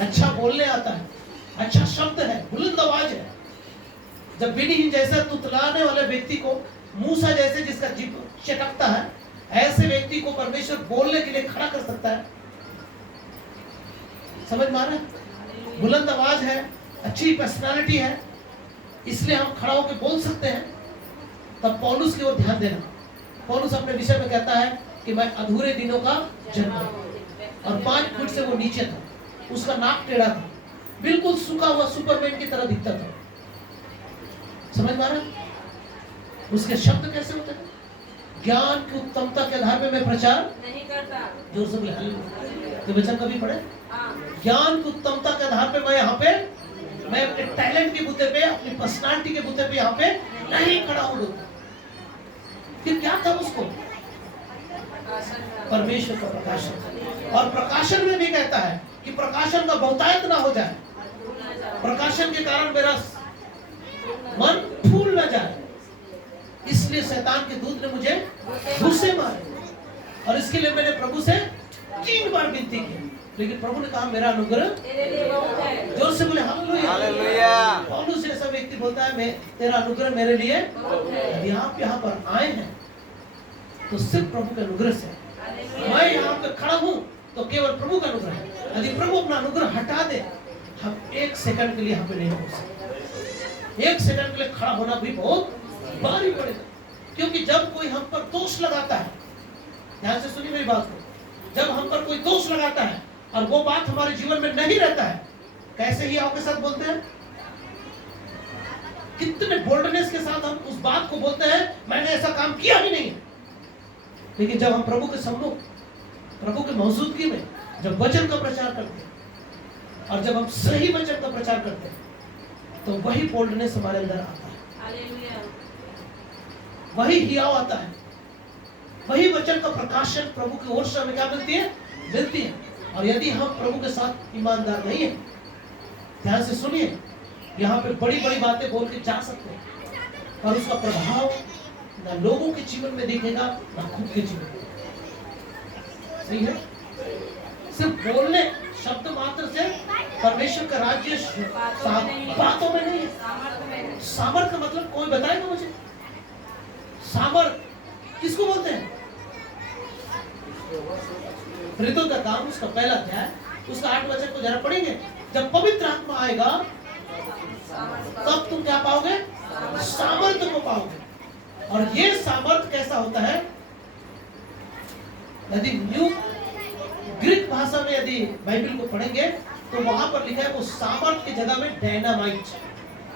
अच्छा बोलने आता है, अच्छा शब्द है, बुलंद आवाज है। जब बिनी जैसा तुतलाने वाले व्यक्ति को, मूसा जैसे जिसका जीभ चटकता है, ऐसे व्यक्ति को परमेश्वर बोलने के लिए खड़ा कर सकता है। समझ में आ रहा है? बुलंद आवाज है, अच्छी पर्सनालिटी है, इसलिए हम खड़ा होकर बोल सकते हैं। तब पौलुस की ओर ध्यान देना। पौलुस अपने विषय में कहता है कि मैं अधूरे दिनों का जन्म और 5 फुट से वो नीचे था, उसका नाक टेढ़ा था, बिल्कुल सूखा हुआ सुपरमैन की तरह दिखता था। समझ में आ रहा है? उसके शब्द कैसे होते हैं? ज्ञान की उत्तमता के आधार पे मैं प्रचार नहीं करता। जोर से बोले हालेलुया। तो वचन कभी पढ़े? हाँ। ज्ञान की उत्तमता के आधार पे मैं यहाँ पे, मैं अपने टैलेंट के बुते पे, अपनी पर्सनालिटी के बुते पे यहाँ पे नहीं खड़ा हूँ। फिर क्या था उसको? परमेश्वर का प्रकाशन। और प्रकाशन में भी कहता है कि प्रकाशन का बहुतायत ना हो जाए, प्रकाशन के कारण मेरा मन फूल ना जाए। इसलिए शैतान के दूत ने मुझे घूंसे मारे और इसके लिए मैंने प्रभु से 3 बार विनती की, लेकिन प्रभु ने कहा मेरा अनुग्रह तेरे लिए बहुत है। जोर से बोले हालेलुया। हालेलुया। पौलुस जैसा व्यक्ति बोलता है, मैं तेरा अनुग्रह मेरे लिए बहुत है। यदि आप यहाँ पर आए हैं तो सिर्फ प्रभु के अनुग्रह से। हालेलुया। मैं यहाँ पे खड़ा हूँ तो केवल प्रभु का अनुग्रह है। यदि प्रभु अपना अनुग्रह हटा दे, हम 1 सेकंड के लिए यहाँ पे नहीं पहुंच सकते। 1 सेकंड के लिए खड़ा होना भी बहुत भारी पड़ेगा। क्योंकि जब कोई हम पर दोष लगाता है, ध्यान से सुनिए मेरी बात को, जब हम पर कोई दोष लगाता है और वो बात हमारे जीवन में नहीं रहता है, कैसे ही आपके साथ बोलते हैं, कितने बोल्डनेस के साथ हम उस बात को बोलते हैं, मैंने ऐसा काम किया ही नहीं है। लेकिन जब हम प्रभु के सम्मुख, प्रभु की मौजूदगी में जब वचन का प्रचार करते हैं और जब हम सही वचन का प्रचार करते हैं, तो वही बोल्डनेस हमारे अंदर आता है, हालेलुया। वही हियाव आता है, वही वचन का प्रकाशन प्रभु की ओर से हमें क्या मिलती है? मिलती है। और यदि हम प्रभु के साथ ईमानदार नहीं है, ध्यान से सुनिए, यहाँ पे बड़ी बड़ी बातें बोल के जा सकते हैं और उसका प्रभाव ना लोगों के जीवन में दिखेगा ना खुद के जीवन में। सही है? सिर्फ बोलने शब्द मात्र से परमेश्वर का राज्य बातों में नहीं है। सामर्थ्य में है। सामर्थ्य का मतलब कोई बताएगा मुझे? सामर्थ्य किसको बोलते हैं? प्रेरितों का काम उसका पहला अध्याय उसका 8 वचन को जरा पढ़ेंगे। जब पवित्र आत्मा आएगा तब तुम क्या पाओगे? सामर्थ्य को पाओगे। और ये सामर्थ्य कैसा होता है? यदि न्यू ग्रीक भाषा में यदि बाइबल को पढ़ेंगे तो वहां पर लिखा है वो सामर्थ्य की जगह में डायनामाइट।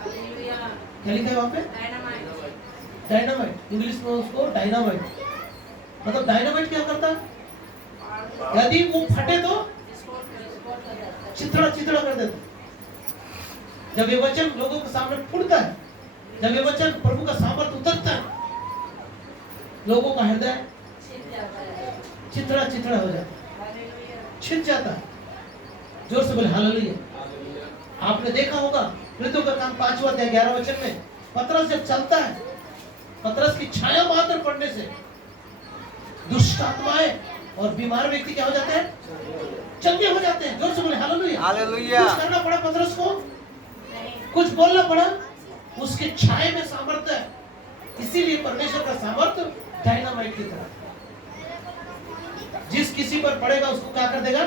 हालेलुया। क्या लिखा है वहां पे? डायनामाइट। डायनामाइट, इंग्लिश में उसको डायनामाइट। मतलब डायनामाइट क्या करता है? यदि वो फटे तो विस्फोट कर जाता है। चिथड़ा चिथड़ा कर देता है। जब ये वचन लोगों के सामने फूटता है, जब ये वचन प्रभु का सामर्थ्य उतरता है, लोगों का हृदय छिप जाता है। चिथड़ा चिथड़ा हो जाता है, हालेलुया। छिप जाता है। जोर से बोले हालेलुया। आपने देखा होगा प्रेरितों का काम 5वां अध्याय 11 वचन में, पतरस जब चलता है, पतरस की छाया मात्र पड़ने से दुष्ट आत्माएं और बीमार व्यक्ति क्या हो जाते हैं? चंगे हो जाते हैं। जोर से बोले हालेलुया। हालेलुया। कुछ करना पड़ा पतरस को, नहीं, कुछ बोलना पड़ा, उसके छाये में सामर्थ्य है। इसीलिए परमेश्वर का सामर्थ्य डायनामाइट की तरह, जिस किसी पर पड़ेगा उसको क्या कर देगा?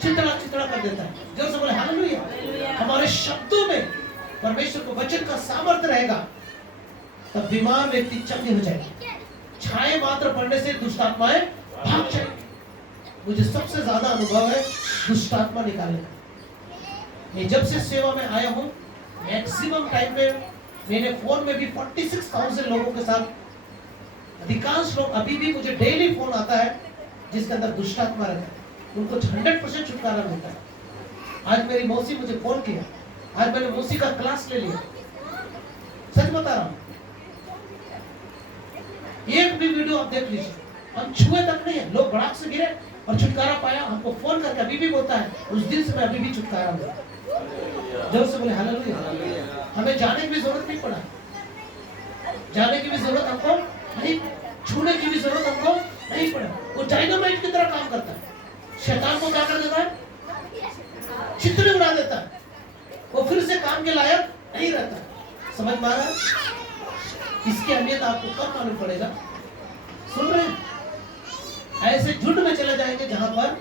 चितड़ा चितड़ा कर देता है। जोर से बोले हालेलुया। हालेलुया। हमारे शब्दों में परमेश्वर को वचन का सामर्थ्य रहेगा, तब बीमार व्यक्ति चंगे हो जाएंगे। छाये मात्र पड़ने से दुष्ट आत्माएं भाग जाएंगी। मुझे सबसे ज्यादा अनुभव है दुष्ट आत्मा निकालने का। मैं जब से सेवा में आया हूँ, मैक्सिमम टाइम में मैंने फोन में भी 46,000 लोगों के साथ, अधिकांश लोग अभी भी मुझे डेली फोन आता है जिसके अंदर दुष्ट आत्मा रहता है, उनको 100% छुटकारा मिलता है। आज मेरी मौसी मुझे फोन किया, आज मैंने मौसी का क्लास ले लिया, सच बता रहा हूँ। एक भी वीडियो आप देख लीजिए, हम छुए तक नहीं है, लोग बड़ाक से गिरे और छुटकारा पाया, हमको फोन करके अभी भी बोलता है उस दिन से मैं अभी भी छुटकारा मिला। जोर से बोले हालेलुया। हमें जाने की भी जरूरत नहीं पड़ा, जाने की भी जरूरत हमको नहीं, छूने की भी जरूरत हमको नहीं पड़ा। वो डायनामाइट की तरह काम करता है। शैतान को क्या कर देता है? चित्रे उड़ा देता है। वो फिर से काम के लायक नहीं रहता। समझ में आ रहा है? इसकी अहमियत आपको कब मालूम पड़ेगा? सुन रहे हैं? ऐसे झुंड में चले जाएंगे जहां पर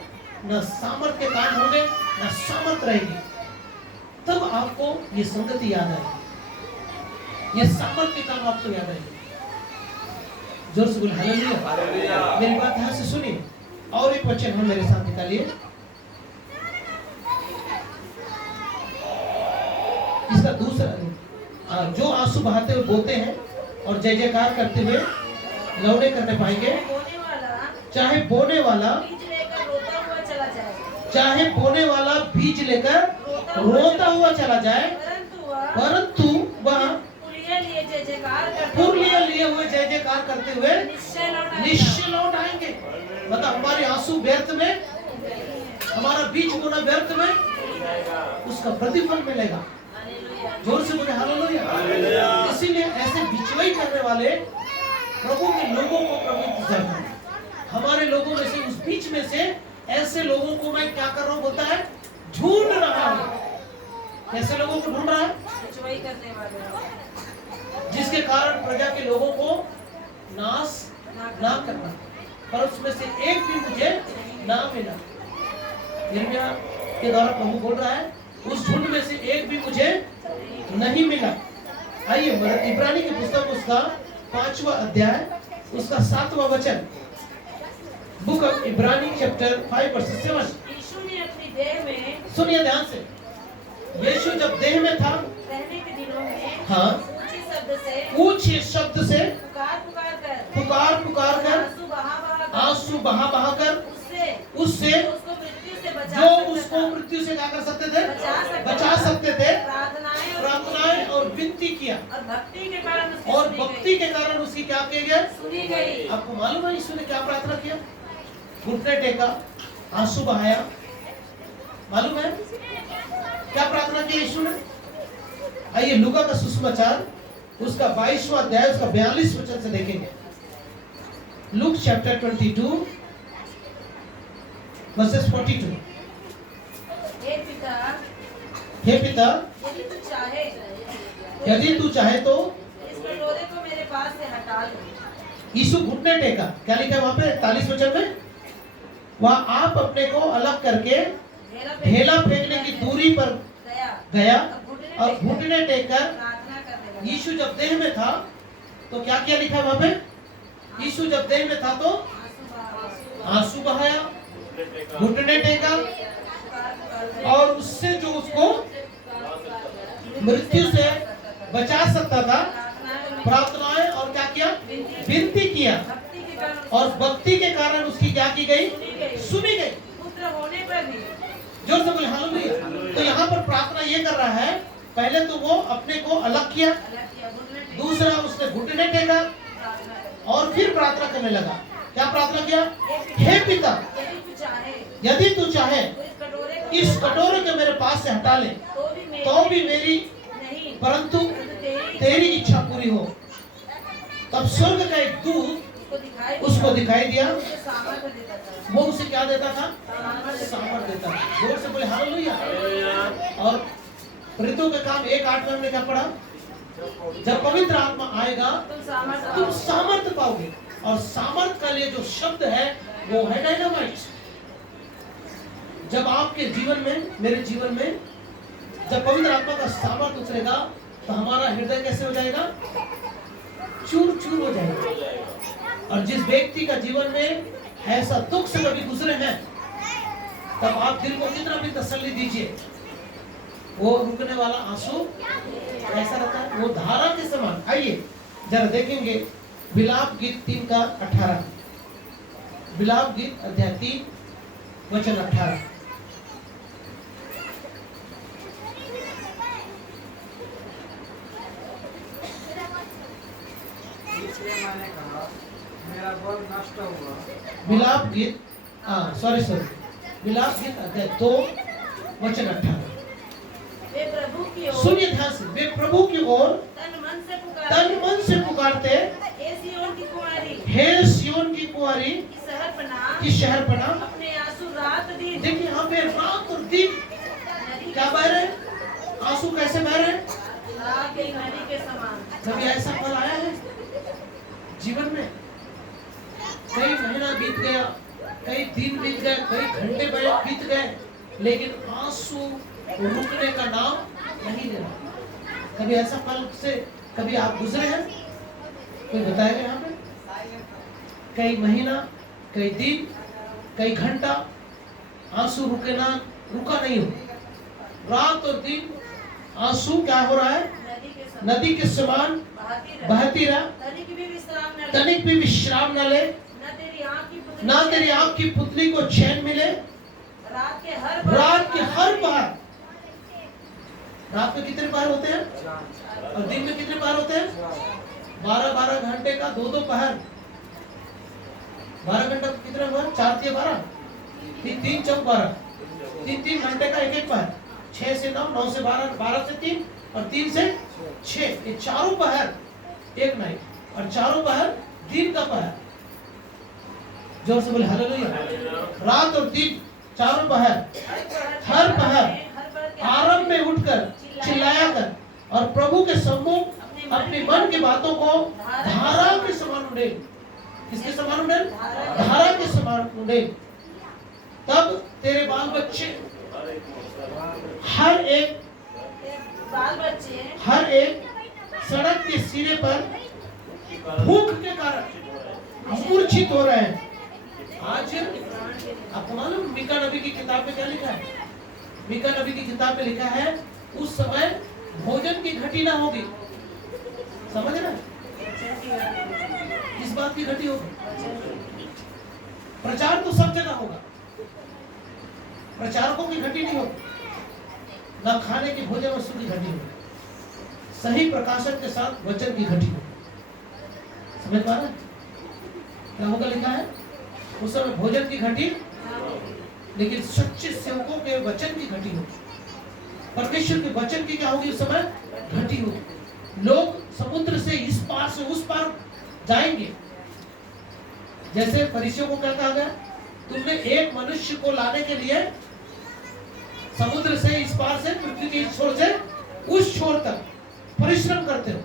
न सामर्थ के काम होंगे न सामर्थ रहेगी, तब आपको ये संगति याद आएगी, ये सामर्थ के काम आपको याद आएंगे। जोर से बोले हालेलुया। मेरी बात ध्यान से सुनिए, और एक वचन हम मेरे साथ निकालिए। इसका दूसरा, जो आंसू बहाते हुए बोलते हैं और जय जयकार करते हुए लौड़े करने पाएंगे, बोने वाला चाहे बोने वाला बीज लेकर रोता हुआ चला जाए, चाहे बोने वाला बीज लेकर रोता हुआ चला जाए, परंतु वह पुलिया लिए जय जयकार करते पुरलिया लिए हुए जय जयकार करते हुए निश्चय लौट आएगा। निश्चय लौट आएंगे। मतलब हमारे आंसू व्यर्थ में, हमारा बीज बोना व्यर्थ में, उसका प्रतिफल मिलेगा। हालेलुया। जोर से बोले हालेलुया। इसीलिए ऐसे बिचवाई करने वाले प्रभु के लोगों को प्रभु इंतजार करता है। हमारे लोगों में से, उस बीच में से ऐसे लोगों को मैं क्या कर रहा हूँ बोलता है? ढूंढ रहा हूँ। ऐसे लोगों को ढूंढ रहा है बिचवाई करने वाले, जिसके कारण प्रजा के लोगों को नाश ना करना, पर उसमें से एक भी मुझे ना मिला। यिर्मयाह के द्वारा प्रभु बोल रहा है, उस झुंड में से एक भी मुझे नहीं मिला। आइए इब्रानी की पुस्तक उसका 5वां अध्याय उसका 7वां वचन, बुक ऑफ इब्रानी चैप्टर 5 वर्स 7। यीशु ने अपनी देह में, सुनिए ध्यान से, यीशु जब देह में था, रहने के दिनों में, हाँ, ऊंचे शब्द से, ऊंचे शब्द से पुकार पुकार कर, पुकार पुकार कर, आंसू बहा आंसू बहा बहा कर, उससे उसको मृत्यु से बचा जो सकता उसको था। मृत्यु से क्या कर सकते थे? बचा सकते थे। प्रार्थनाएं और विनती किया, और भक्ति के कारण उसकी और सुनी भक्ति गई। के कारण उसकी क्या किया गया? सुनी गई। आपको मालूम है यीशु ने क्या प्रार्थना किया? घुटने टेका, आंसू बहाया। मालूम है क्या प्रार्थना किया यीशु ने? आइए लूका का सुसमाचार उसका 22वां अध्याय उसका 42 वचन से देखेंगे। Luke chapter 22 versus 42। हे पिता, यदि तू चाहे तो इस कटोरे को मेरे पास से हटा लो। यीशु घुटने टेका। क्या लिखा है वहां पे 41 वचन में? वह आप अपने को अलग करके ढेला फेंकने की दूरी पर गया और घुटने टेककर प्रार्थना करने लगा। यीशु जब देह में था तो क्या किया? लिखा है वहां पे, यीशु जब देह में था तो आंसू बहाया, घुटने टेका, और उससे जो उसको मृत्यु से बचा सकता था, प्रार्थनाएं और क्या किया? विनती किया, भक्ति के कारण और भक्ति के कारण उसकी क्या की गई? सुनी गई। पुत्र होने पर भी जोर से बोले हालेलुया। तो यहाँ पर प्रार्थना ये कर रहा है, पहले तो वो अपने को अलग किया, अलग किया, घुटने टेके, दूसरा उसने घुटने टेका प्रार्थना करी। और फिर प्रार्थना करने लगा। क्या प्रार्थना किया? हे पिता, यदि तू चाहे यदि तू चाहे तो इस कटोरे को मेरे पास से हटा ले, तो भी मेरी नहीं परंतु तेरी तेरी इच्छा पूरी हो। तब स्वर्ग का एक दूत उसको दिखाई दिया, उसे सामर्थ्य देता था। वो उसे क्या देता था? सामर्थ्य सामर्थ देता था। जोर से बोले हालेलुया। और प्रेरितों का काम 1:8 में हमने क्या पढ़ा? जब पवित्र आत्मा आएगा तुम सामर्थ पाओगे। और सामर्थ का लिए जो शब्द है वो है डायनामाइट। जब आपके जीवन में, मेरे जीवन में जब पवित्र आत्मा का सामर्थ उतरेगा तो हमारा हृदय कैसे हो जाएगा? चूर चूर हो जाएगा। और जिस व्यक्ति का जीवन में ऐसा दुख से कभी गुजरे हैं, तब आप दिल को कितना भी तसल्ली दीजिए, वो रुकने वाला आंसू कैसा रहता है? वो धारा के समान। आइए जरा देखेंगे विलाप गीत 3:18। विलाप गीत अध्याय 3 वचन 18। इसलिए मैंने कहा मेरा बल नष्ट हुआ। विलाप गीत सॉरी विलाप गीत अध्याय 2 वचन 18। वे प्रभु की ओर सुनिए ध्यान से। वे प्रभु की ओर तन मन से पुकारते हे सिय्योन की कुंवारी, हे सिय्योन की कुंवारी की शहरपनाह अपने आंसू रात दिन। देखिए यहाँ पे रात और दिन क्या बह रहे हैं? आंसू कैसे बह रहे हैं? रात की नदी के समान। कभी ऐसा पल आया है जीवन में? कई महीना बीत गया, कई दिन बीत गए, कई घंटे बीत गए, लेकिन आंसू रुकने का नाम नहीं ले रहा। कभी ऐसा पल से कभी आप गुजरे हैं? कोई बताएगा यहाँ पे? कई महीना, कई दिन, कई घंटा आंसू रुका नहीं हो। रात और दिन आंसू क्या हो रहा है? नदी के समान बहती रहा। तनिक भी विश्राम न ले, ना तेरी आँख की पुतली को चैन मिले। रात के हर पहर, रात में कितने पहर होते हैं और दिन में कितने पहर होते हैं? 12-12 घंटे का 2-2 पहर। 12 घंटा कितने पहर? 4-12, 3 चौक 12, 3 घंटे का 1 पहर। 6 से 9, 9 से 12, 12 से 3 और 3 से 6। ये चारों पहर एक नाइट और चारों पहर दिन का पहर। जोर से बोले हालेलुया। रात और दिन चारों पहर, हर पहर आरंभ में उठकर चिल्लाया कर और प्रभु के सम्मुख अपने मन की बातों को धारा के समान उड़ेल। किसके समान उड़ेल? धारा के समान उड़ेल। तब तेरे बाल बच्चे हर एक सड़क के सिरे पर भूख के कारण मूर्छित हो रहे हैं। आज आपको मालूम मीका नबी की किताब में क्या लिखा है? मीका नबी की किताब में लिखा है उस समय भोजन की घटी ना होगी। समझ रहे? किस बात की घटी होगी? प्रचार तो सब जगह होगा, प्रचारकों की घटी नहीं होगी। ना खाने की भोजन वस्तु की घटी होगी, सही प्रकाशन के साथ वचन की घटी होगी। समझ पा रहे? क्या होगा लिखा है? उस समय भोजन की घटी, लेकिन सच्चे सेवकों के वचन की घटी होगी। परमेश्वर के वचन की क्या होगी? उस समय घटी होगी। लोग समुद्र से इस पार से उस पार जाएंगे। जैसे फरीसियों को क्या कहा गया? तुमने एक मनुष्य को लाने के लिए समुद्र से इस पार से, पृथ्वी के इस छोर से उस छोर तक परिश्रम करते हो,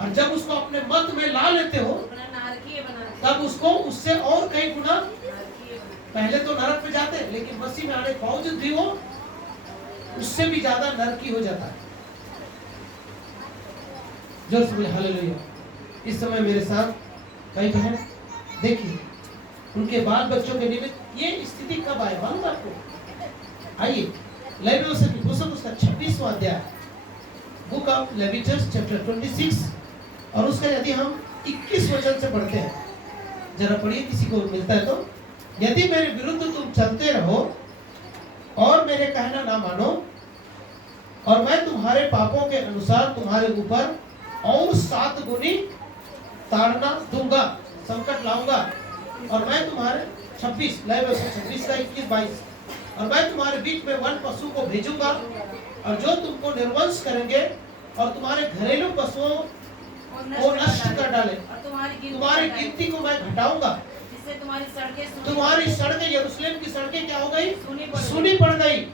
और जब उसको अपने मत में ला लेते हो तब उसको उससे और कई गुना, पहले तो नरक में जाते, लेकिन मसीह में आने के बावजूद भी वो उससे भी ज्यादा नरकी हो जाता है। जोर से बोले हालेलुया। इस समय मेरे साथ कई बहन देखिए, उनके बाल बच्चों के निमित्त ये स्थिति कब आए मालूम आपको? आइए लेविटिकस की पुस्तक उसका 26वां अध्याय, बुक ऑफ लेविटिकस चैप्टर 26, और उसका यदि हम 21 वचन से पढ़ते हैं, जरा पढ़िए, किसी को मिलता है तो। यदि मेरे विरुद्ध तुम चलते रहो और मेरे कहना ना मानो, और मैं तुम्हारे पापों के अनुसार तुम्हारे ऊपर और 7 गुनी ताड़ना दूंगा, संकट लाऊंगा, और मैं तुम्हारे 26 का 21-22, और मैं तुम्हारे बीच में वन पशु को भेजूंगा, और जो तुमको निर्वंश करेंगे, और तुम्हारे घरेलू पशुओं वो नष्ट कर डाले। और तुम्हारी तुम्हारी गिनती को मैं घटाऊंगा। जिससे तुम्हारी सड़कें तुम्हारी सड़कें, यरूशलेम की सड़कें क्या हो गई? सूनी सूनी पड़ गई।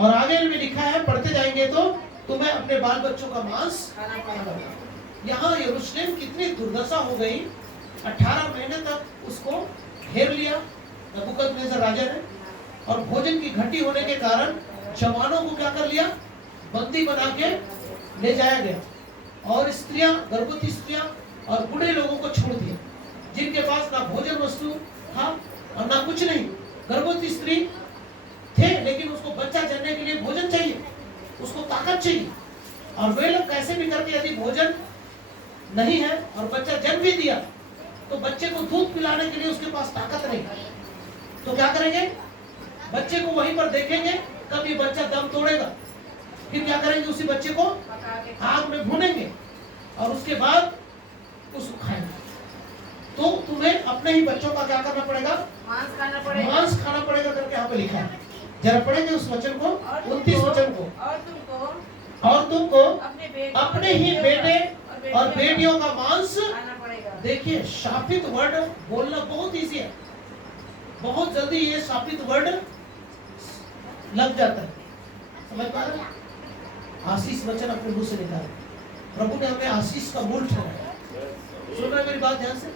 और आगे में लिखा है, पढ़ते जाएंगे तो तुम्हें अपने बाल बच्चों का मांस खाना पड़ेगा। यहाँ यरूशलेम कितनी दुर्दशा हो गई। 18 महीने तक उसको घेर लिया नबूकदनेस्सर राजा ने, और भोजन की घटी होने के कारण जवानों को क्या कर लिया? बंदी बना के ले जाया गया, और स्त्रियां, गर्भवती स्त्रियां और बूढ़े लोगों को छोड़ दिया, जिनके पास ना भोजन वस्तु था और ना कुछ नहीं। गर्भवती स्त्री थे, लेकिन उसको बच्चा जन्मने के लिए भोजन चाहिए, उसको ताकत चाहिए। और वे लोग कैसे भी करके यदि भोजन नहीं है और बच्चा जन्म भी दिया, तो बच्चे को दूध पिलाने के लिए उसके पास ताकत नहीं, तो क्या करेंगे? बच्चे को वहीं पर देखेंगे, कब ये बच्चा दम तोड़ेगा, फिर क्या करेंगे? उसी बच्चे को आग में भूनेंगे और उसके बाद उसको खाएंगे। तो तुम्हें अपने ही बच्चों का क्या करना पड़ेगा? मांस खाना पड़ेगा। मांस खाना पड़ेगा करके यहाँ पे लिखा है। जरा पढ़ेंगे उस वचन को, 29 वचन को। और तुमको अपने ही बेटे और बेटियों का मांस खाना पड़ेगा। देखिए, शापित वर्ड बोलना बहुत इजी है, बहुत जल्दी ये शापित वर्ड लग जाता है। समझ पा रहे? आशीष वचन अपने मुंह से निकाले। प्रभु ने हमें आशीष का मूल ठहराया। सुन रहे मेरी बात ध्यान से?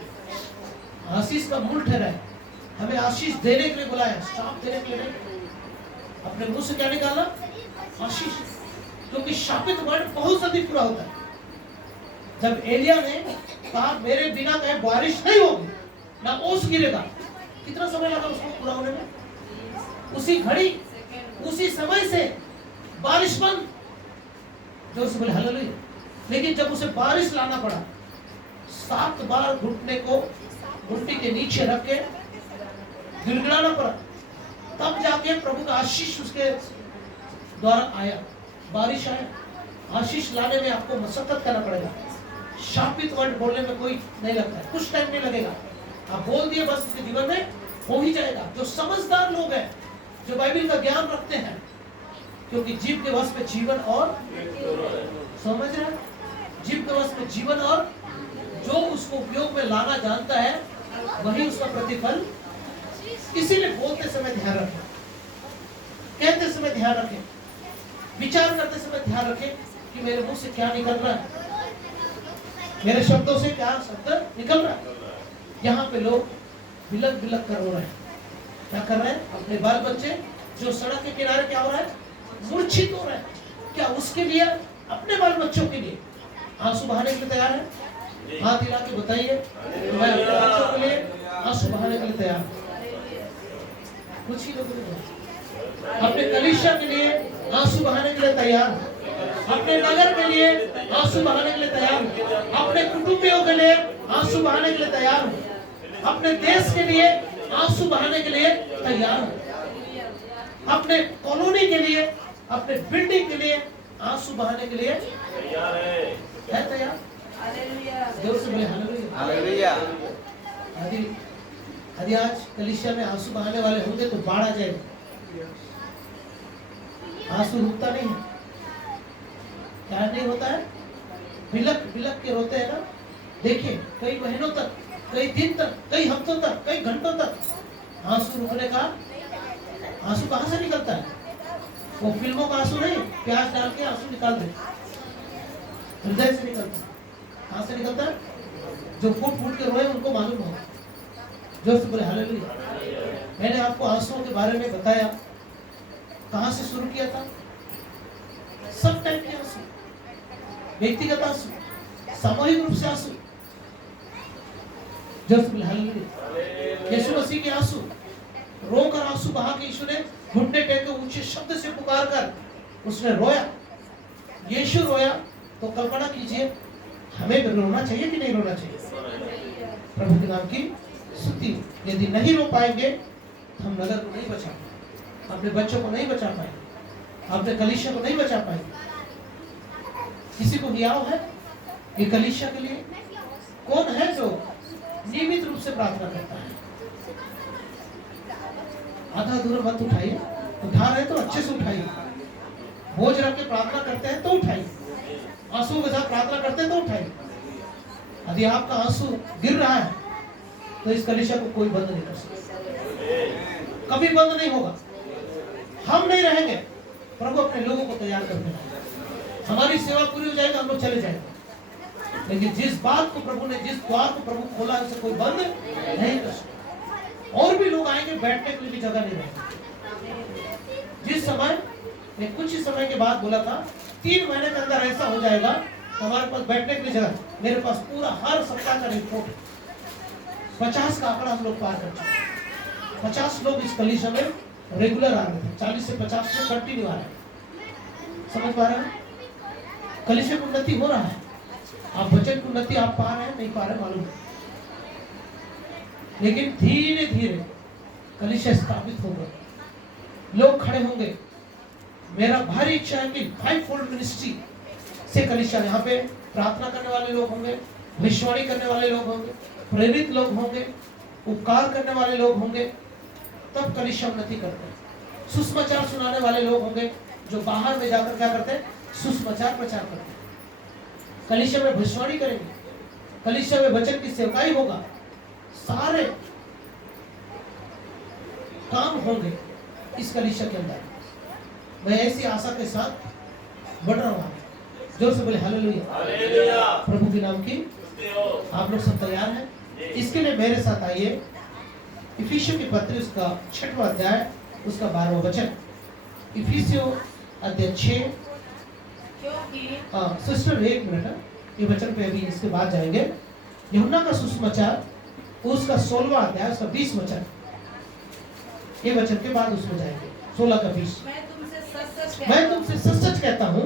आशीष का मूल ठहराया, हमें आशीष देने के लिए बुलाया, शाप देने के लिए नहीं। अपने मुंह से क्या निकालना? आशीष। क्योंकि शापित वर्ड बहुत जल्दी पूरा होता है। जब एलिया ने कहा मेरे बिना कहीं बारिश नहीं होगी, ना ओस गिरेगा, कितना समय लगा उसको पूरा होने में? उसी घड़ी, उसी समय से बारिश बंद। जोर से बोले हालेलुया। लेकिन जब उसे बारिश लाना पड़ा, 7 बार घुटने को घुटने के नीचे रख के गिड़गिड़ाना पड़ा, तब जाके प्रभु का आशीष उसके द्वारा आया, बारिश आया। आशीष लाने में आपको मशक्कत करना पड़ेगा। शापित वर्ड बोलने में कोई नहीं लगता है, कुछ टाइम नहीं लगेगा। आप बोल दिए बस, उसके जीवन में हो ही जाएगा। जो समझदार लोग हैं, जो बाइबल का ज्ञान रखते हैं, क्योंकि जीव के वश में जीवन और, समझ रहे हैं? जीव के वश में जीवन और जो उसको उपयोग में लाना जानता है, वही उसका प्रतिफल। इसीलिए बोलते समय ध्यान रखें, कहते समय ध्यान रखें, विचार करते समय ध्यान रखें कि मेरे मुंह से क्या निकल रहा है, मेरे शब्दों से क्या शब्द निकल रहा है। यहाँ पे लोग बिलक बिलक कर रो रहे हैं। क्या कर रहे हैं? अपने बाल बच्चे जो सड़क के किनारे क्या हो रहा है? मूर्छित हो रहे हैं। क्या उसके लिए, अपने बाल बच्चों के लिए आंसू बहाने के लिए तैयार है? हाथ हिला के बताइए, मैं अपने बच्चों के लिए आंसू बहाने के लिए तैयार हूँ। कुछ ही लोग अपने कलीसिया के लिए आंसू बहाने के लिए तैयार हूँ, अपने नगर के लिए आंसू बहाने के लिए तैयार हूँ, अपने कुटुंबियों के लिए आंसू बहाने के लिए तैयार हूँ, अपने देश के लिए आंसू बहाने के लिए तैयार हूँ, अपने कॉलोनी के लिए, अपने बिल्डिंग के लिए आंसू बहाने के लिए तैयार है तैयार? जोर से बोले हालेलुया। हालेलुया। यदि आज कलीसिया में आंसू बहाने वाले होंगे तो बाढ़ आ जाएगा। आंसू रुकता नहीं है, क्या नहीं होता है? बिलक बिलक के रोते हैं ना। देखिए, कई महीनों तक, कई दिन तक, कई हफ्तों तक, कई घंटों तक आंसू रुकने का, आंसू कहाँ से निकलता है? वो फिल्मों का आंसू नहीं, प्याज डाल के आंसू निकाल दे, हृदय से निकलता है। कहाँ से निकलता है? जो फूट फूट के रोए उनको मालूम होगा। जोर से बोले हालेलुया। मैंने आपको आंसुओं के बारे में बताया, कहाँ से शुरू किया था? सब टाइप के आंसू, व्यक्तिगत आंसू, सामूहिक रूप से आंसू। जोर से बोले हालेलुया। यीशु मसीह के आंसू, रोकर आंसू बहा के यीशु ने घुटने टेक के ऊंचे शब्द से पुकार कर उसने रोया। यीशु रोया तो कल्पना कीजिए हमें भी रोना चाहिए कि नहीं रोना चाहिए? प्रभु के नाम की स्तुति। यदि नहीं रो पाएंगे तो हम नगर को नहीं बचा पाएंगे, अपने बच्चों को नहीं बचा पाएंगे, अपने कलीसिया को नहीं बचा पाएंगे। किसी को हियाव है ये कलीसिया के लिए? कौन है जो नियमित रूप से प्रार्थना करता है? आधा अधूरा मत उठाइए, उठा रहे तो अच्छे से उठाइए। बोझ रख के प्रार्थना करते हैं तो उठाइए, आंसुओं के साथ प्रार्थना करते हैं तो उठाइए। यदि आपका आंसू गिर रहा है तो इस कलीसिया को कोई बंद नहीं कर सकता, कभी बंद नहीं होगा। हम नहीं रहेंगे, प्रभु अपने लोगों को तैयार करके लाएगा। हमारी सेवा पूरी हो जाएगी, हम लोग चले जाएंगे, लेकिन जिस बात को प्रभु ने, जिस द्वार को प्रभु खोला है उसे कोई बंद नहीं कर सकता। और भी लोग आएंगे, बैठने के लिए भी जगह नहीं रहेगी। जिस समय मैं कुछ ही समय के बाद बोला था 3 महीने के अंदर ऐसा हो जाएगा तो हमारे पास बैठने के लिए जगह, मेरे पास पूरा हर सप्ताह का रिपोर्ट 50 का आंकड़ा हम लोग पार कर चुके। 50 लोग इस कलीसिया में रेगुलर आ रहे थे, 40 से 50 लोग कंटिन्यू आ रहे हैं। समझ पा रहे हैं? कलीसिया की उन्नति हो रहा है। आप वचन की उन्नति आप पा रहे हैं, नहीं पा रहे मालूम है, लेकिन धीरे धीरे कलीसिया स्थापित होगा, लोग खड़े होंगे। मेरा भारी इच्छा है कि 5-fold मिनिस्ट्री से कलीसिया, यहाँ पे प्रार्थना करने वाले लोग होंगे, भविष्यवाणी करने वाले लोग होंगे, प्रेरित लोग होंगे, उपकार करने वाले लोग होंगे, तब कलीसिया उन्नति करते हैं। सुसमाचार सुनाने वाले लोग होंगे जो बाहर में जाकर क्या करते हैं, सुसमाचार प्रचार करते हैं। कलीसिया में भविष्यवाणी करेंगे, कलीसिया में वचन की सेवकाई होगा, सारे काम होंगे इस कलीसिया के अंदर। मैं ऐसी आशा के साथ बढ़ रहा हूँ। जोर से बोले हालेलुया। प्रभु के नाम की। आप लोग सब तैयार हैं? इसके लिए मेरे साथ आइए इफिसियों की पत्री उसका 6वां अध्याय उसका 12वां वचन। इफिसियों अध्याय 6। सिस्टर एक मिनट, ये वचन पे अभी इसके बाद जाएंगे। यूहन्ना का सुसमाचार उसका 16वां अध्याय उसका 20 वचन, ये वचन के बाद उसमें जाएंगे 16 का 20। मैं तुमसे सच सच कहता हूँ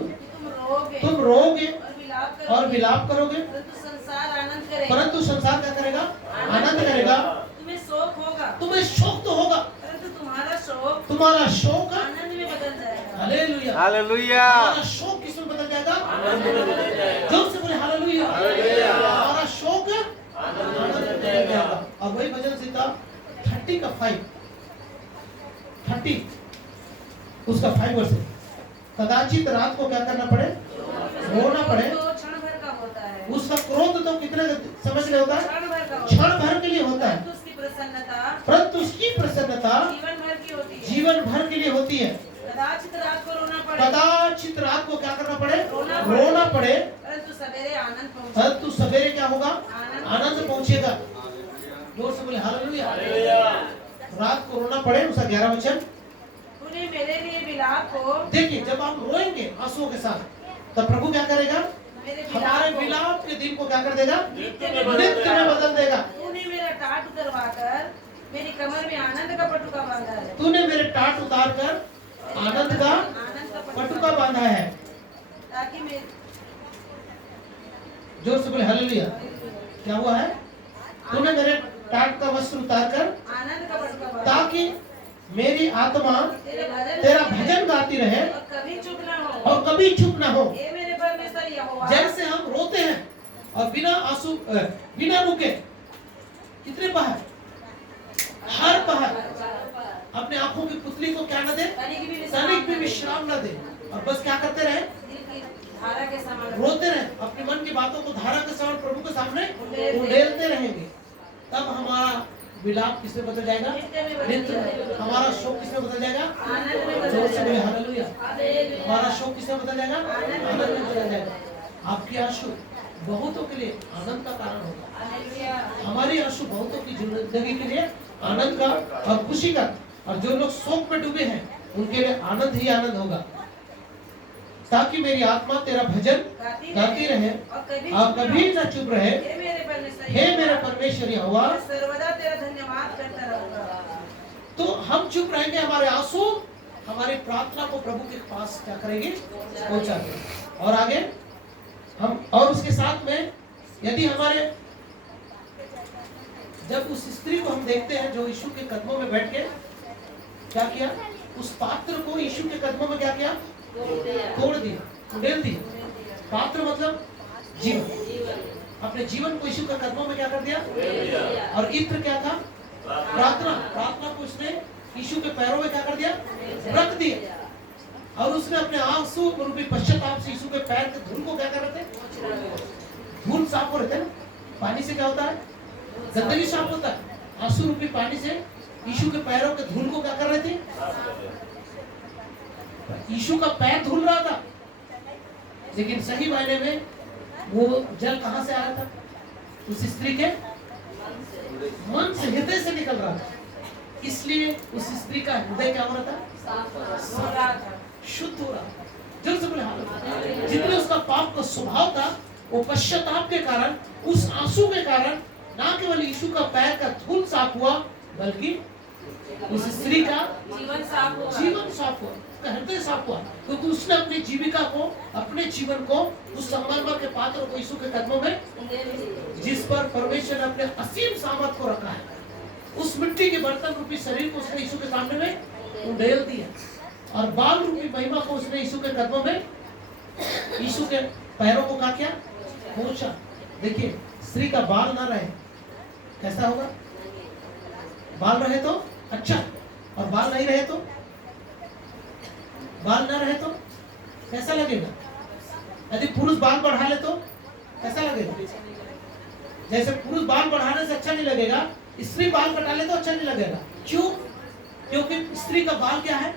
तुम रोओगे और विलाप करोगे, परंतु संसार क्या करेगा? आनंद करेगा। तुम्हें शोक होगा, तुम्हें शोक तो होगा, परंतु तुम्हारा शोक आनंद में बदल जाएगा। हालेलुया। हमारा शोक किसमें बदल जाएगा? आनंद में बदल जाएगा। जोर से बोले हालेलुया। हमारा शोक आनंद में बदल जाएगा। अब वही भजन सीता 30 का 5, 30 उसका 5 वर्ष। कदाचित रात को क्या करना पड़े? रोना पड़े। क्षण भर का होता है। उसका क्रोध तो कितने समय के लिए होता है? क्षण भर के लिए होता है, परंतु उसकी प्रसन्नता जीवन भर के लिए होती है। कदाचित रात को रोना पड़े, कदाचित रात को क्या करना पड़े? रोना पड़े, परंतु सवेरे आनंद पहुंचे। परंतु सवेरे क्या होगा? आनंद पहुंचेगा। जोर से बोले हालेलुया। रात को रोना पड़े, उसका 11 वचन। तूने मेरे लिए विलाप को, देखिए जब आप रोएंगे आंसुओं के साथ, तब प्रभु क्या करेगा? हमारे विलाप के दिन को क्या कर देगा? नृत्य में बदल देगा। तूने मेरा टाट उतरवाकर मेरी कमर में आनंद का पटुका बांधा है। तूने मेरे टाट उतार कर आनंद का पटुका बांधा है, ताकि मैं, जोर से बोले हालेलुया। क्या हुआ है? तूने मेरे टाट का वस्त्र उतार कर आनंद का पटुका बांधा, ताकि मेरी आत्मा तेरा भजन गाती रहे और कभी चुप ना हो, और कभी चुप ना हो। ये मेरे परमेश्वर यहोवा। जैसे हम रोते हैं और बिना आंसू बिना रुके, कितने पहर? हर पहर अपने आंखों की पुतली को क्या न दे? तनिक भी विश्राम न दे, और बस क्या करते रहे? धारा के समान रोते रहे, अपने मन की बातों को धारा के समान प्रभु के सामने उड़ेलते रहेंगे। तब हमारा विलाप किसमें बदल जाएगा? नृत्य में। हमारा शोक किसमें बदल जाएगा? आनंद में बदल जोर से बोले जाएगा। हालेलुया। हमारा शोक किसमें बदल जाएगा? आनंद में बदल जाएगा। आपकी आंसू बहुतों के लिए आनंद का कारण होगा। हालेलुया। हमारी आंसू बहुतों की जिंदगी के लिए आनंद का और खुशी का, और जो लोग शोक में डूबे हैं उनके लिए आनंद ही आनंद होगा। ताकि मेरी आत्मा तेरा भजन गाती रहे और कभी न चुप रहे। हे मेरे परमेश्वर यहोवा, सर्वदा तेरा धन्यवाद करता रहूंगा। तो हम चुप रहेंगे, हमारे आंसू हमारी प्रार्थना को प्रभु के पास क्या करेंगे? पहुंचा देंगे। और आगे हम, और उसके साथ में यदि हमारे, जब उस स्त्री को हम देखते हैं जो यीशु के कदमों में बैठ के क्या किया? उस पात्र को यीशु के कदमों में क्या किया? तोड़ दिया, उड़ेल दिया। पात्र मतलब जीवन, अपने जीवन को यीशु के कदमों में क्या कर दिया? और इत्र क्या था? प्रार्थना। प्रार्थना को उसने यीशु के पैरों में क्या कर दिया? रख दिया। और उसने अपने आंसू रूपी पश्चाताप से यीशु के पैर के धूल को क्या कर रहे थे? धूल साफ हो रहे थे ना। पानी से क्या होता है? गंदगी साफ होता है। आंसू रूपी पानी से यीशु के पैरों के धूल को क्या कर रहे थे? यीशु का पैर धुल रहा था, लेकिन सही मायने में वो जल कहां से आ रहा था? उस स्त्री के मन से, हृदय से निकल रहा था। इसलिए उस स्त्री का हृदय क्या हो रहा था? शुद्ध हो रहा था। जल से बोले हालेलुया। जितने उसका पाप का स्वभाव था, वो पश्चाताप के कारण, उस आंसू के कारण ना केवल यीशु का पैर का धूल साफ हुआ, बल्कि उस स्त्री का जीवन साफ हुआ, उसका हृदय साफ हुआ, क्योंकि उसने अपनी जीविका को, अपने जीवन को उस संगमरमर के पात्र को यीशु के कदमों में, जिस पर परमेश्वर ने अपने असीम सामर्थ को रखा है, उस मिट्टी के बर्तन रूपी शरीर को उसने यीशु के सामने में उंडेल दिया, और बाल रूपी महिमा को उसने यीशु के कदमों में, यीशु के पैरों को क्या किया? पहुंचा। देखिए, स्त्री का बाल ना रहे कैसा होगा? बाल रहे तो अच्छा, और बाल नहीं रहे तो, बाल ना रहे तो कैसा लगेगा? यदि पुरुष बाल बढ़ा ले तो कैसा लगेगा? जैसे पुरुष बाल बढ़ाने से अच्छा नहीं लगेगा, स्त्री बाल कटा ले तो अच्छा नहीं लगेगा। क्यों? क्योंकि स्त्री का बाल क्या है?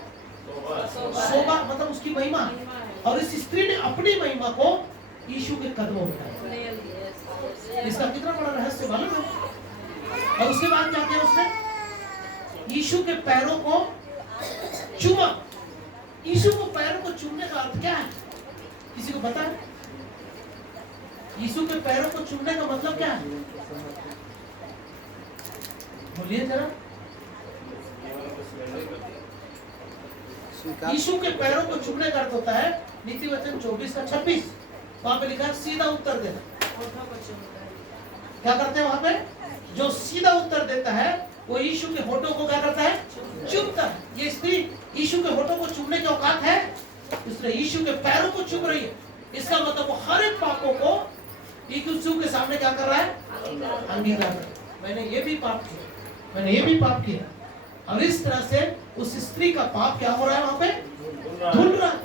शोभा, मतलब उसकी महिमा। और इस स्त्री ने अपनी महिमा को यीशु के कदमों में डाला। इसका कितना बड़ा रहस्य मालूम है? और उसके बाद क्या किया उसने? यीशु के पैरों को चूमा। यीशु को पैरों को चूमने का अर्थ क्या है? किसी को पता है? यीशु के पैरों को चूमने का मतलब क्या है? बोलिए जरा। यीशु के पैरों को चूमने का अर्थ होता है, नीति वचन 24 का 26, वहां पे लिखा है सीधा उत्तर देना। क्या करते हैं वहां पे? जो सीधा उत्तर देता है वो यीशु के होठों को क्या करता है? चूमता है। ये स्त्री यीशु के होठों को चूमने की औकात है, उसने यीशु के पैरों को चूम रही है। इसका मतलब वो हर एक पापों को यीशु के सामने क्या कर रहा है? अंगीकार कर रहा है। मैंने ये भी पाप किया, मैंने ये भी पाप किया, और इस तरह से उस स्त्री का पाप क्या हो रहा है? वहां पे धुल रहा है।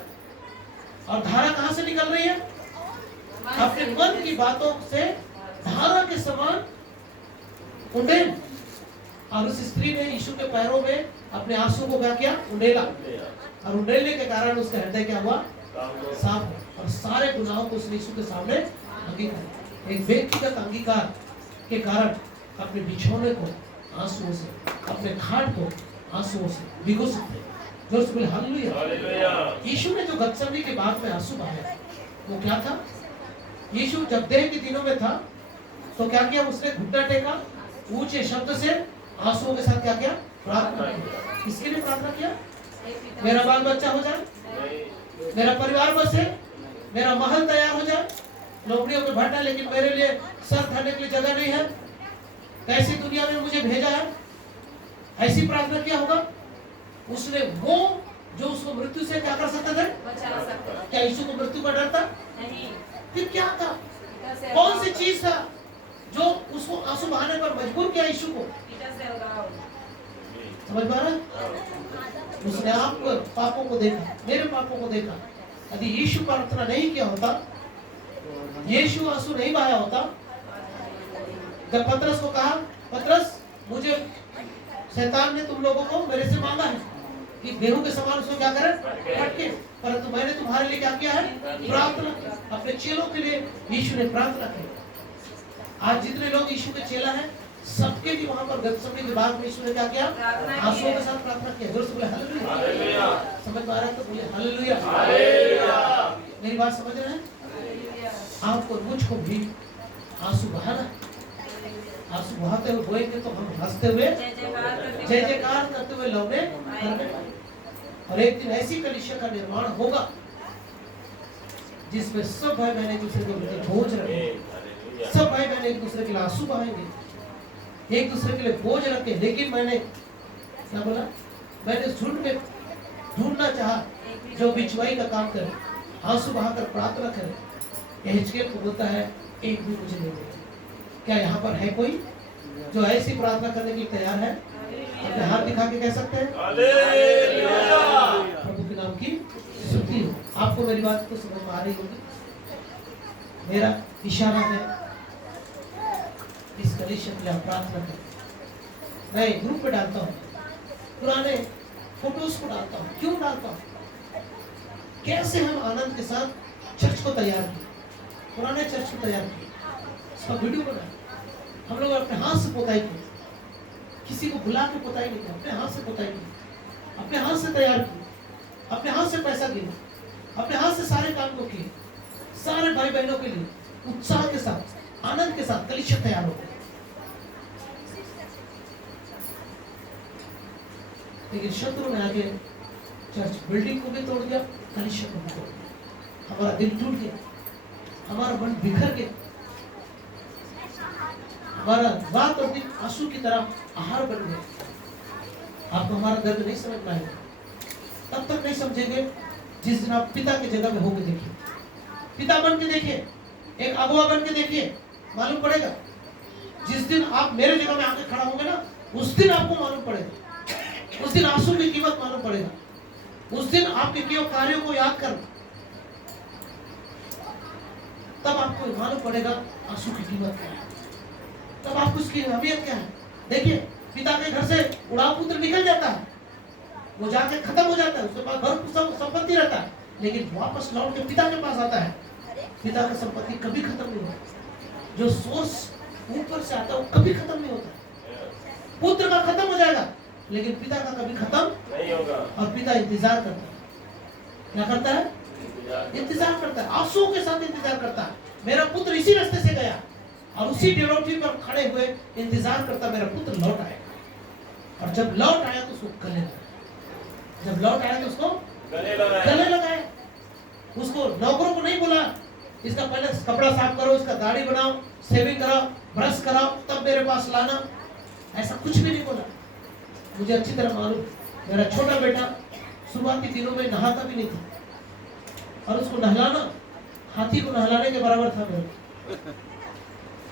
और धारा कहां से निकल रही है? अपने मन की बातों से धारा के समान उंडेल। और उस स्त्री ने यीशु के पैरों में अपने आंसू को क्या किया? उंडेला। और उंडेलने के कारण उसका हृदय क्या हुआ? साफ हुआ, और सारे गुनाहों को उसने यीशु के सामने अंगीकार। एक व्यक्तिगत अंगीकार के कारण अपने बिछौने को आंसुओं से, अपने खाट को आंसुओं से भिगो सकते हैं। जोर से बोले हालेलुया। यीशु ने जो गतसमनी के बाद में आंसू बहाए, वो क्या था? यीशु जब देह के दिनों में था तो क्या किया? उसने घुटना टेका, ऊंचे शब्द से आंसुओं के साथ क्या किया? प्रार्थना किया। किसके लिए प्रार्थना किया? मेरा बाल बच्चा हो जाए, मेरा परिवार बसे, मेरा महल तैयार हो जाए, नौकरियों में भटका, लेकिन मेरे लिए सर धरने के लिए जगह नहीं है, कैसी दुनिया में मुझे भेजा है, ऐसी प्रार्थना किया होगा उसने। वो जो उसको मृत्यु से क्या कर सकता था? बचा सकता। क्या यीशु को मृत्यु का डर था? नहीं। फिर क्या था? कौन सी चीज था जो उसको आंसू बहाने पर मजबूर किया यीशु को? समझ पा रहे? उसने आप पापों को देखा, मेरे पापों को देखा। यदि यीशु प्रार्थना नहीं किया होता, यीशु आंसू नहीं बहाया होता, जब पतरस को कहा, पतरस मुझे शैतान ने तुम लोगों को मेरे से मांगा है कि गेहूं के समान उसको क्या करें? फटके, परंतु मैंने तुम्हारे लिए क्या किया है? प्रार्थना। अपने चेलों के लिए यीशु ने प्रार्थना की। आज जितने लोग यीशु के चेला हैं, सबके लिए वहां पर गतसमनी के बाद में यीशु ने क्या किया? आंसुओं के साथ प्रार्थना किया। जोर से बोले हालेलुया। समझ में आ रहा है तो बोले हालेलुया। मेरी बात समझ रहे हैं? आपको मुझको भी आंसू बहाना। आंसू बहाते हुए बोएंगे तो हम हंसते हुए जय जयकार करते हुए लौटे करने। और एक दिन ऐसी कलीसिया का निर्माण होगा जिसमें सब भाई बहन एक दूसरे के प्रति बोझ रखेंगे, सब भाई बहन एक दूसरे के लिए आंसू बहाएंगे, एक दूसरे के लिए बोझ रखे। लेकिन मैंने क्या बोला? मैंने झुंड में ढूंढना चाहा जो बिचवाई का काम करे, आंसू बहाकर प्रार्थना करे। हिजकिय्याह को बोलता है, एक भी मुझे नहीं मिला। क्या यहाँ पर है कोई जो ऐसी प्रार्थना करने के लिए तैयार है? अपने हाथ दिखा के कह सकते हैं? प्रभु के नाम की मेरी बात को समझ में आ रही होगी। मेरा इशारा है इस कलीसिया के लिए आप प्रार्थना करें। मैं ग्रुप पे डालता हूँ, पुराने फोटोज को डालता हूँ। क्यों डालता हूँ? कैसे हम आनंद के साथ चर्च को तैयार किए, पुराने चर्च को तैयार किए, इसका वीडियो बनाया। हम लोग अपने हाथ से पोताई की, किसी को बुला के पोताई नहीं किया, अपने हाथ से पोताई की, अपने हाथ से तैयार की, अपने हाथ से पैसा दिया, अपने हाथ से सारे काम को किए। सारे भाई बहनों के लिए उत्साह के साथ, आनंद के साथ कलीसिया तैयार हो गए। लेकिन शत्रु ने आके चर्च बिल्डिंग को भी तोड़ दिया, कलीसिया को भी तोड़ दिया। हमारा दिल टूट गया, हमारा मन बिखर गया, हमारा रात और दिन आंसू की तरह आहार बन गया। आपको हमारा दर्द नहीं समझ में आएगा, तब तक नहीं समझेंगे जिस दिन आप पिता की जगह में होकर देखिए, पिता बन के देखिए, एक अगुआ बन के देखिए, मालूम पड़ेगा। जिस दिन आप मेरे जगह में आके खड़ा होंगे ना, उस दिन आपको मालूम पड़ेगा, उस दिन आंसू की कीमत मालूम पड़ेगा, उस दिन आपके किए कार्यों को याद करना, तब आपको मालूम पड़ेगा आंसू की कीमत क्या है, तब आपको उसकी अहमियत क्या है। देखिए, पिता के घर से उड़ाव पुत्र निकल जाता है, वो जाके खत्म हो जाता है, उसके पास घर संपत्ति रहता है, लेकिन वापस लौट के पिता के पास आता है। पिता का संपत्ति कभी खत्म नहीं होता, जो सोर्स ऊपर से आता है वो कभी खत्म नहीं होता। पुत्र का खत्म हो जाएगा, लेकिन पिता का कभी खत्म नहीं होगा। और पिता इंतजार करता है, क्या करता है? इंतजार करता है, आंसुओं के साथ इंतजार करता है। मेरा पुत्र इसी रास्ते से गया, और उसी डेरोटी पर खड़े हुए इंतजार करता, मेरा पुत्र लौट आएगा। और जब लौट आया तो उसको गले लगाया, जब लौट आया तो उसको गले लगाए। उसको नौकरों को नहीं बोला इसका पहले कपड़ा साफ करो, इसका दाढ़ी बनाओ, शेविंग कराओ, ब्रश कराओ, तब मेरे पास लाना, ऐसा कुछ भी नहीं बोला। मुझे अच्छी तरह मालूम, मेरा छोटा बेटा शुरुआती दिनों में नहाता भी नहीं था, और उसको नहलाना हाथी को नहलाने के बराबर था। मेरे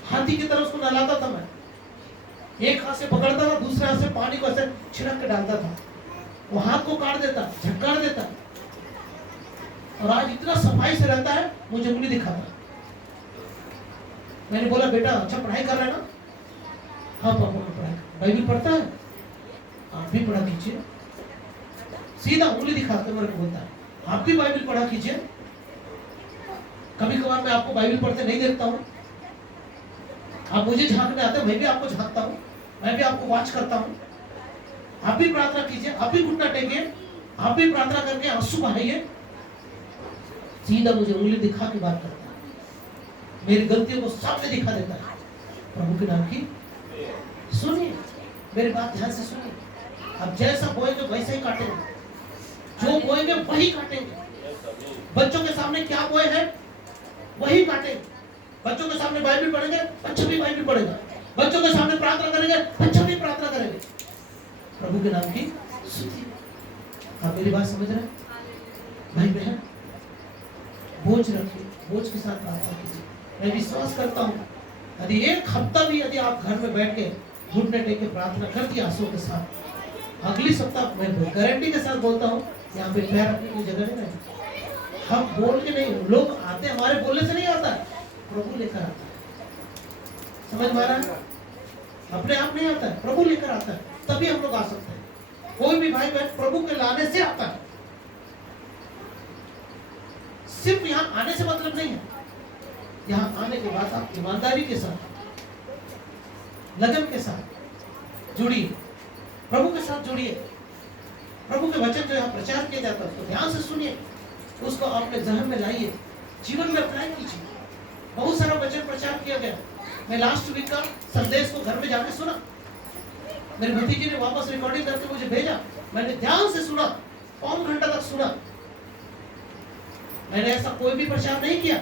हाथी की तरह उसको नहलाता था मैं, एक हाथ से पकड़ता था, दूसरे हाथ से पानी को ऐसे छिड़क के डालता था, वो हाथ को काट देता, झटकार देता। और आज इतना सफाई से रहता है, मुझे उंगली दिखाता। मैंने बोला, बेटा अच्छा पढ़ाई कर रहा है ना? हाँ पापा मैं पढ़ाई, बाइबल पढ़ता है? आप भी पढ़ा कीजिए। सीधा उंगली दिखाते मेरे को बोलता है, आप भी बाइबल पढ़ा कीजिए। कभी कभार मैं आपको बाइबल पढ़ते नहीं देखता हूँ, आप मुझे झांकने आते, मैं भी आपको झांकता हूँ, मैं भी आपको वॉच करता हूँ। आप भी प्रार्थना कीजिए, आप भी घुटना टेकिए, आप भी प्रार्थना करके आंसू बहाइए। सीधा मुझे उंगली दिखा के बात करता है, मेरी गलतियों को सामने दिखा देता है। प्रभु के नाम की सुनिए, मेरी बात ध्यान से सुनिए। अब जैसा बोएंगे वैसा ही काटेंगे, जो बोएंगे वही काटेंगे। बच्चों के सामने क्या बोए हैं वही काटेंगे। बच्चों के सामने बाइबल पढ़ेंगे, बच्चा भी बाइबल पढ़ेगा। बच्चों के सामने प्रार्थना करेंगे, बच्चा भी प्रार्थना करेंगे। प्रभु के नाम की सुनिए। आप मेरी बात समझ रहे हैं भाई बहन? बोझ रखिए, बोझ के साथ प्रार्थना कीजिए। मैं विश्वास करता हूँ यदि एक हफ्ता भी यदि आप घर में बैठ के घुटने टेक के प्रार्थना कर दिया आंसुओं के साथ, अगली सप्ताह मैं गारंटी के साथ बोलता हूँ यहाँ पे पैर रखने की जगह नहीं रहेगी। हम बोल के नहीं, लोग आते हमारे बोलने से नहीं आता है, प्रभु लेकर आता है। समझ में आ रहा है? अपने आप नहीं आता है, प्रभु लेकर आता है, तभी हम लोग आ सकते हैं। कोई भी भाई बहन प्रभु के लाने से आता है, सिर्फ यहाँ आने से मतलब नहीं है। यहाँ आने के बाद आप ईमानदारी के साथ, लगन के साथ जुड़िए, प्रभु के साथ जुड़िए। प्रभु के वचन जो यहाँ प्रचार किया जाता है उसको ध्यान से सुनिए, उसको अपने जहन में लाइए, जीवन में अप्लाई कीजिए। बहुत सारा वचन प्रचार किया गया। मैं लास्ट वीक का संदेश को घर में जाके सुना, मेरे भतीजे ने वापस रिकॉर्डिंग करके मुझे भेजा, मैंने ध्यान से सुना, 5 घंटा तक सुना। मैंने ऐसा कोई भी प्रचार नहीं किया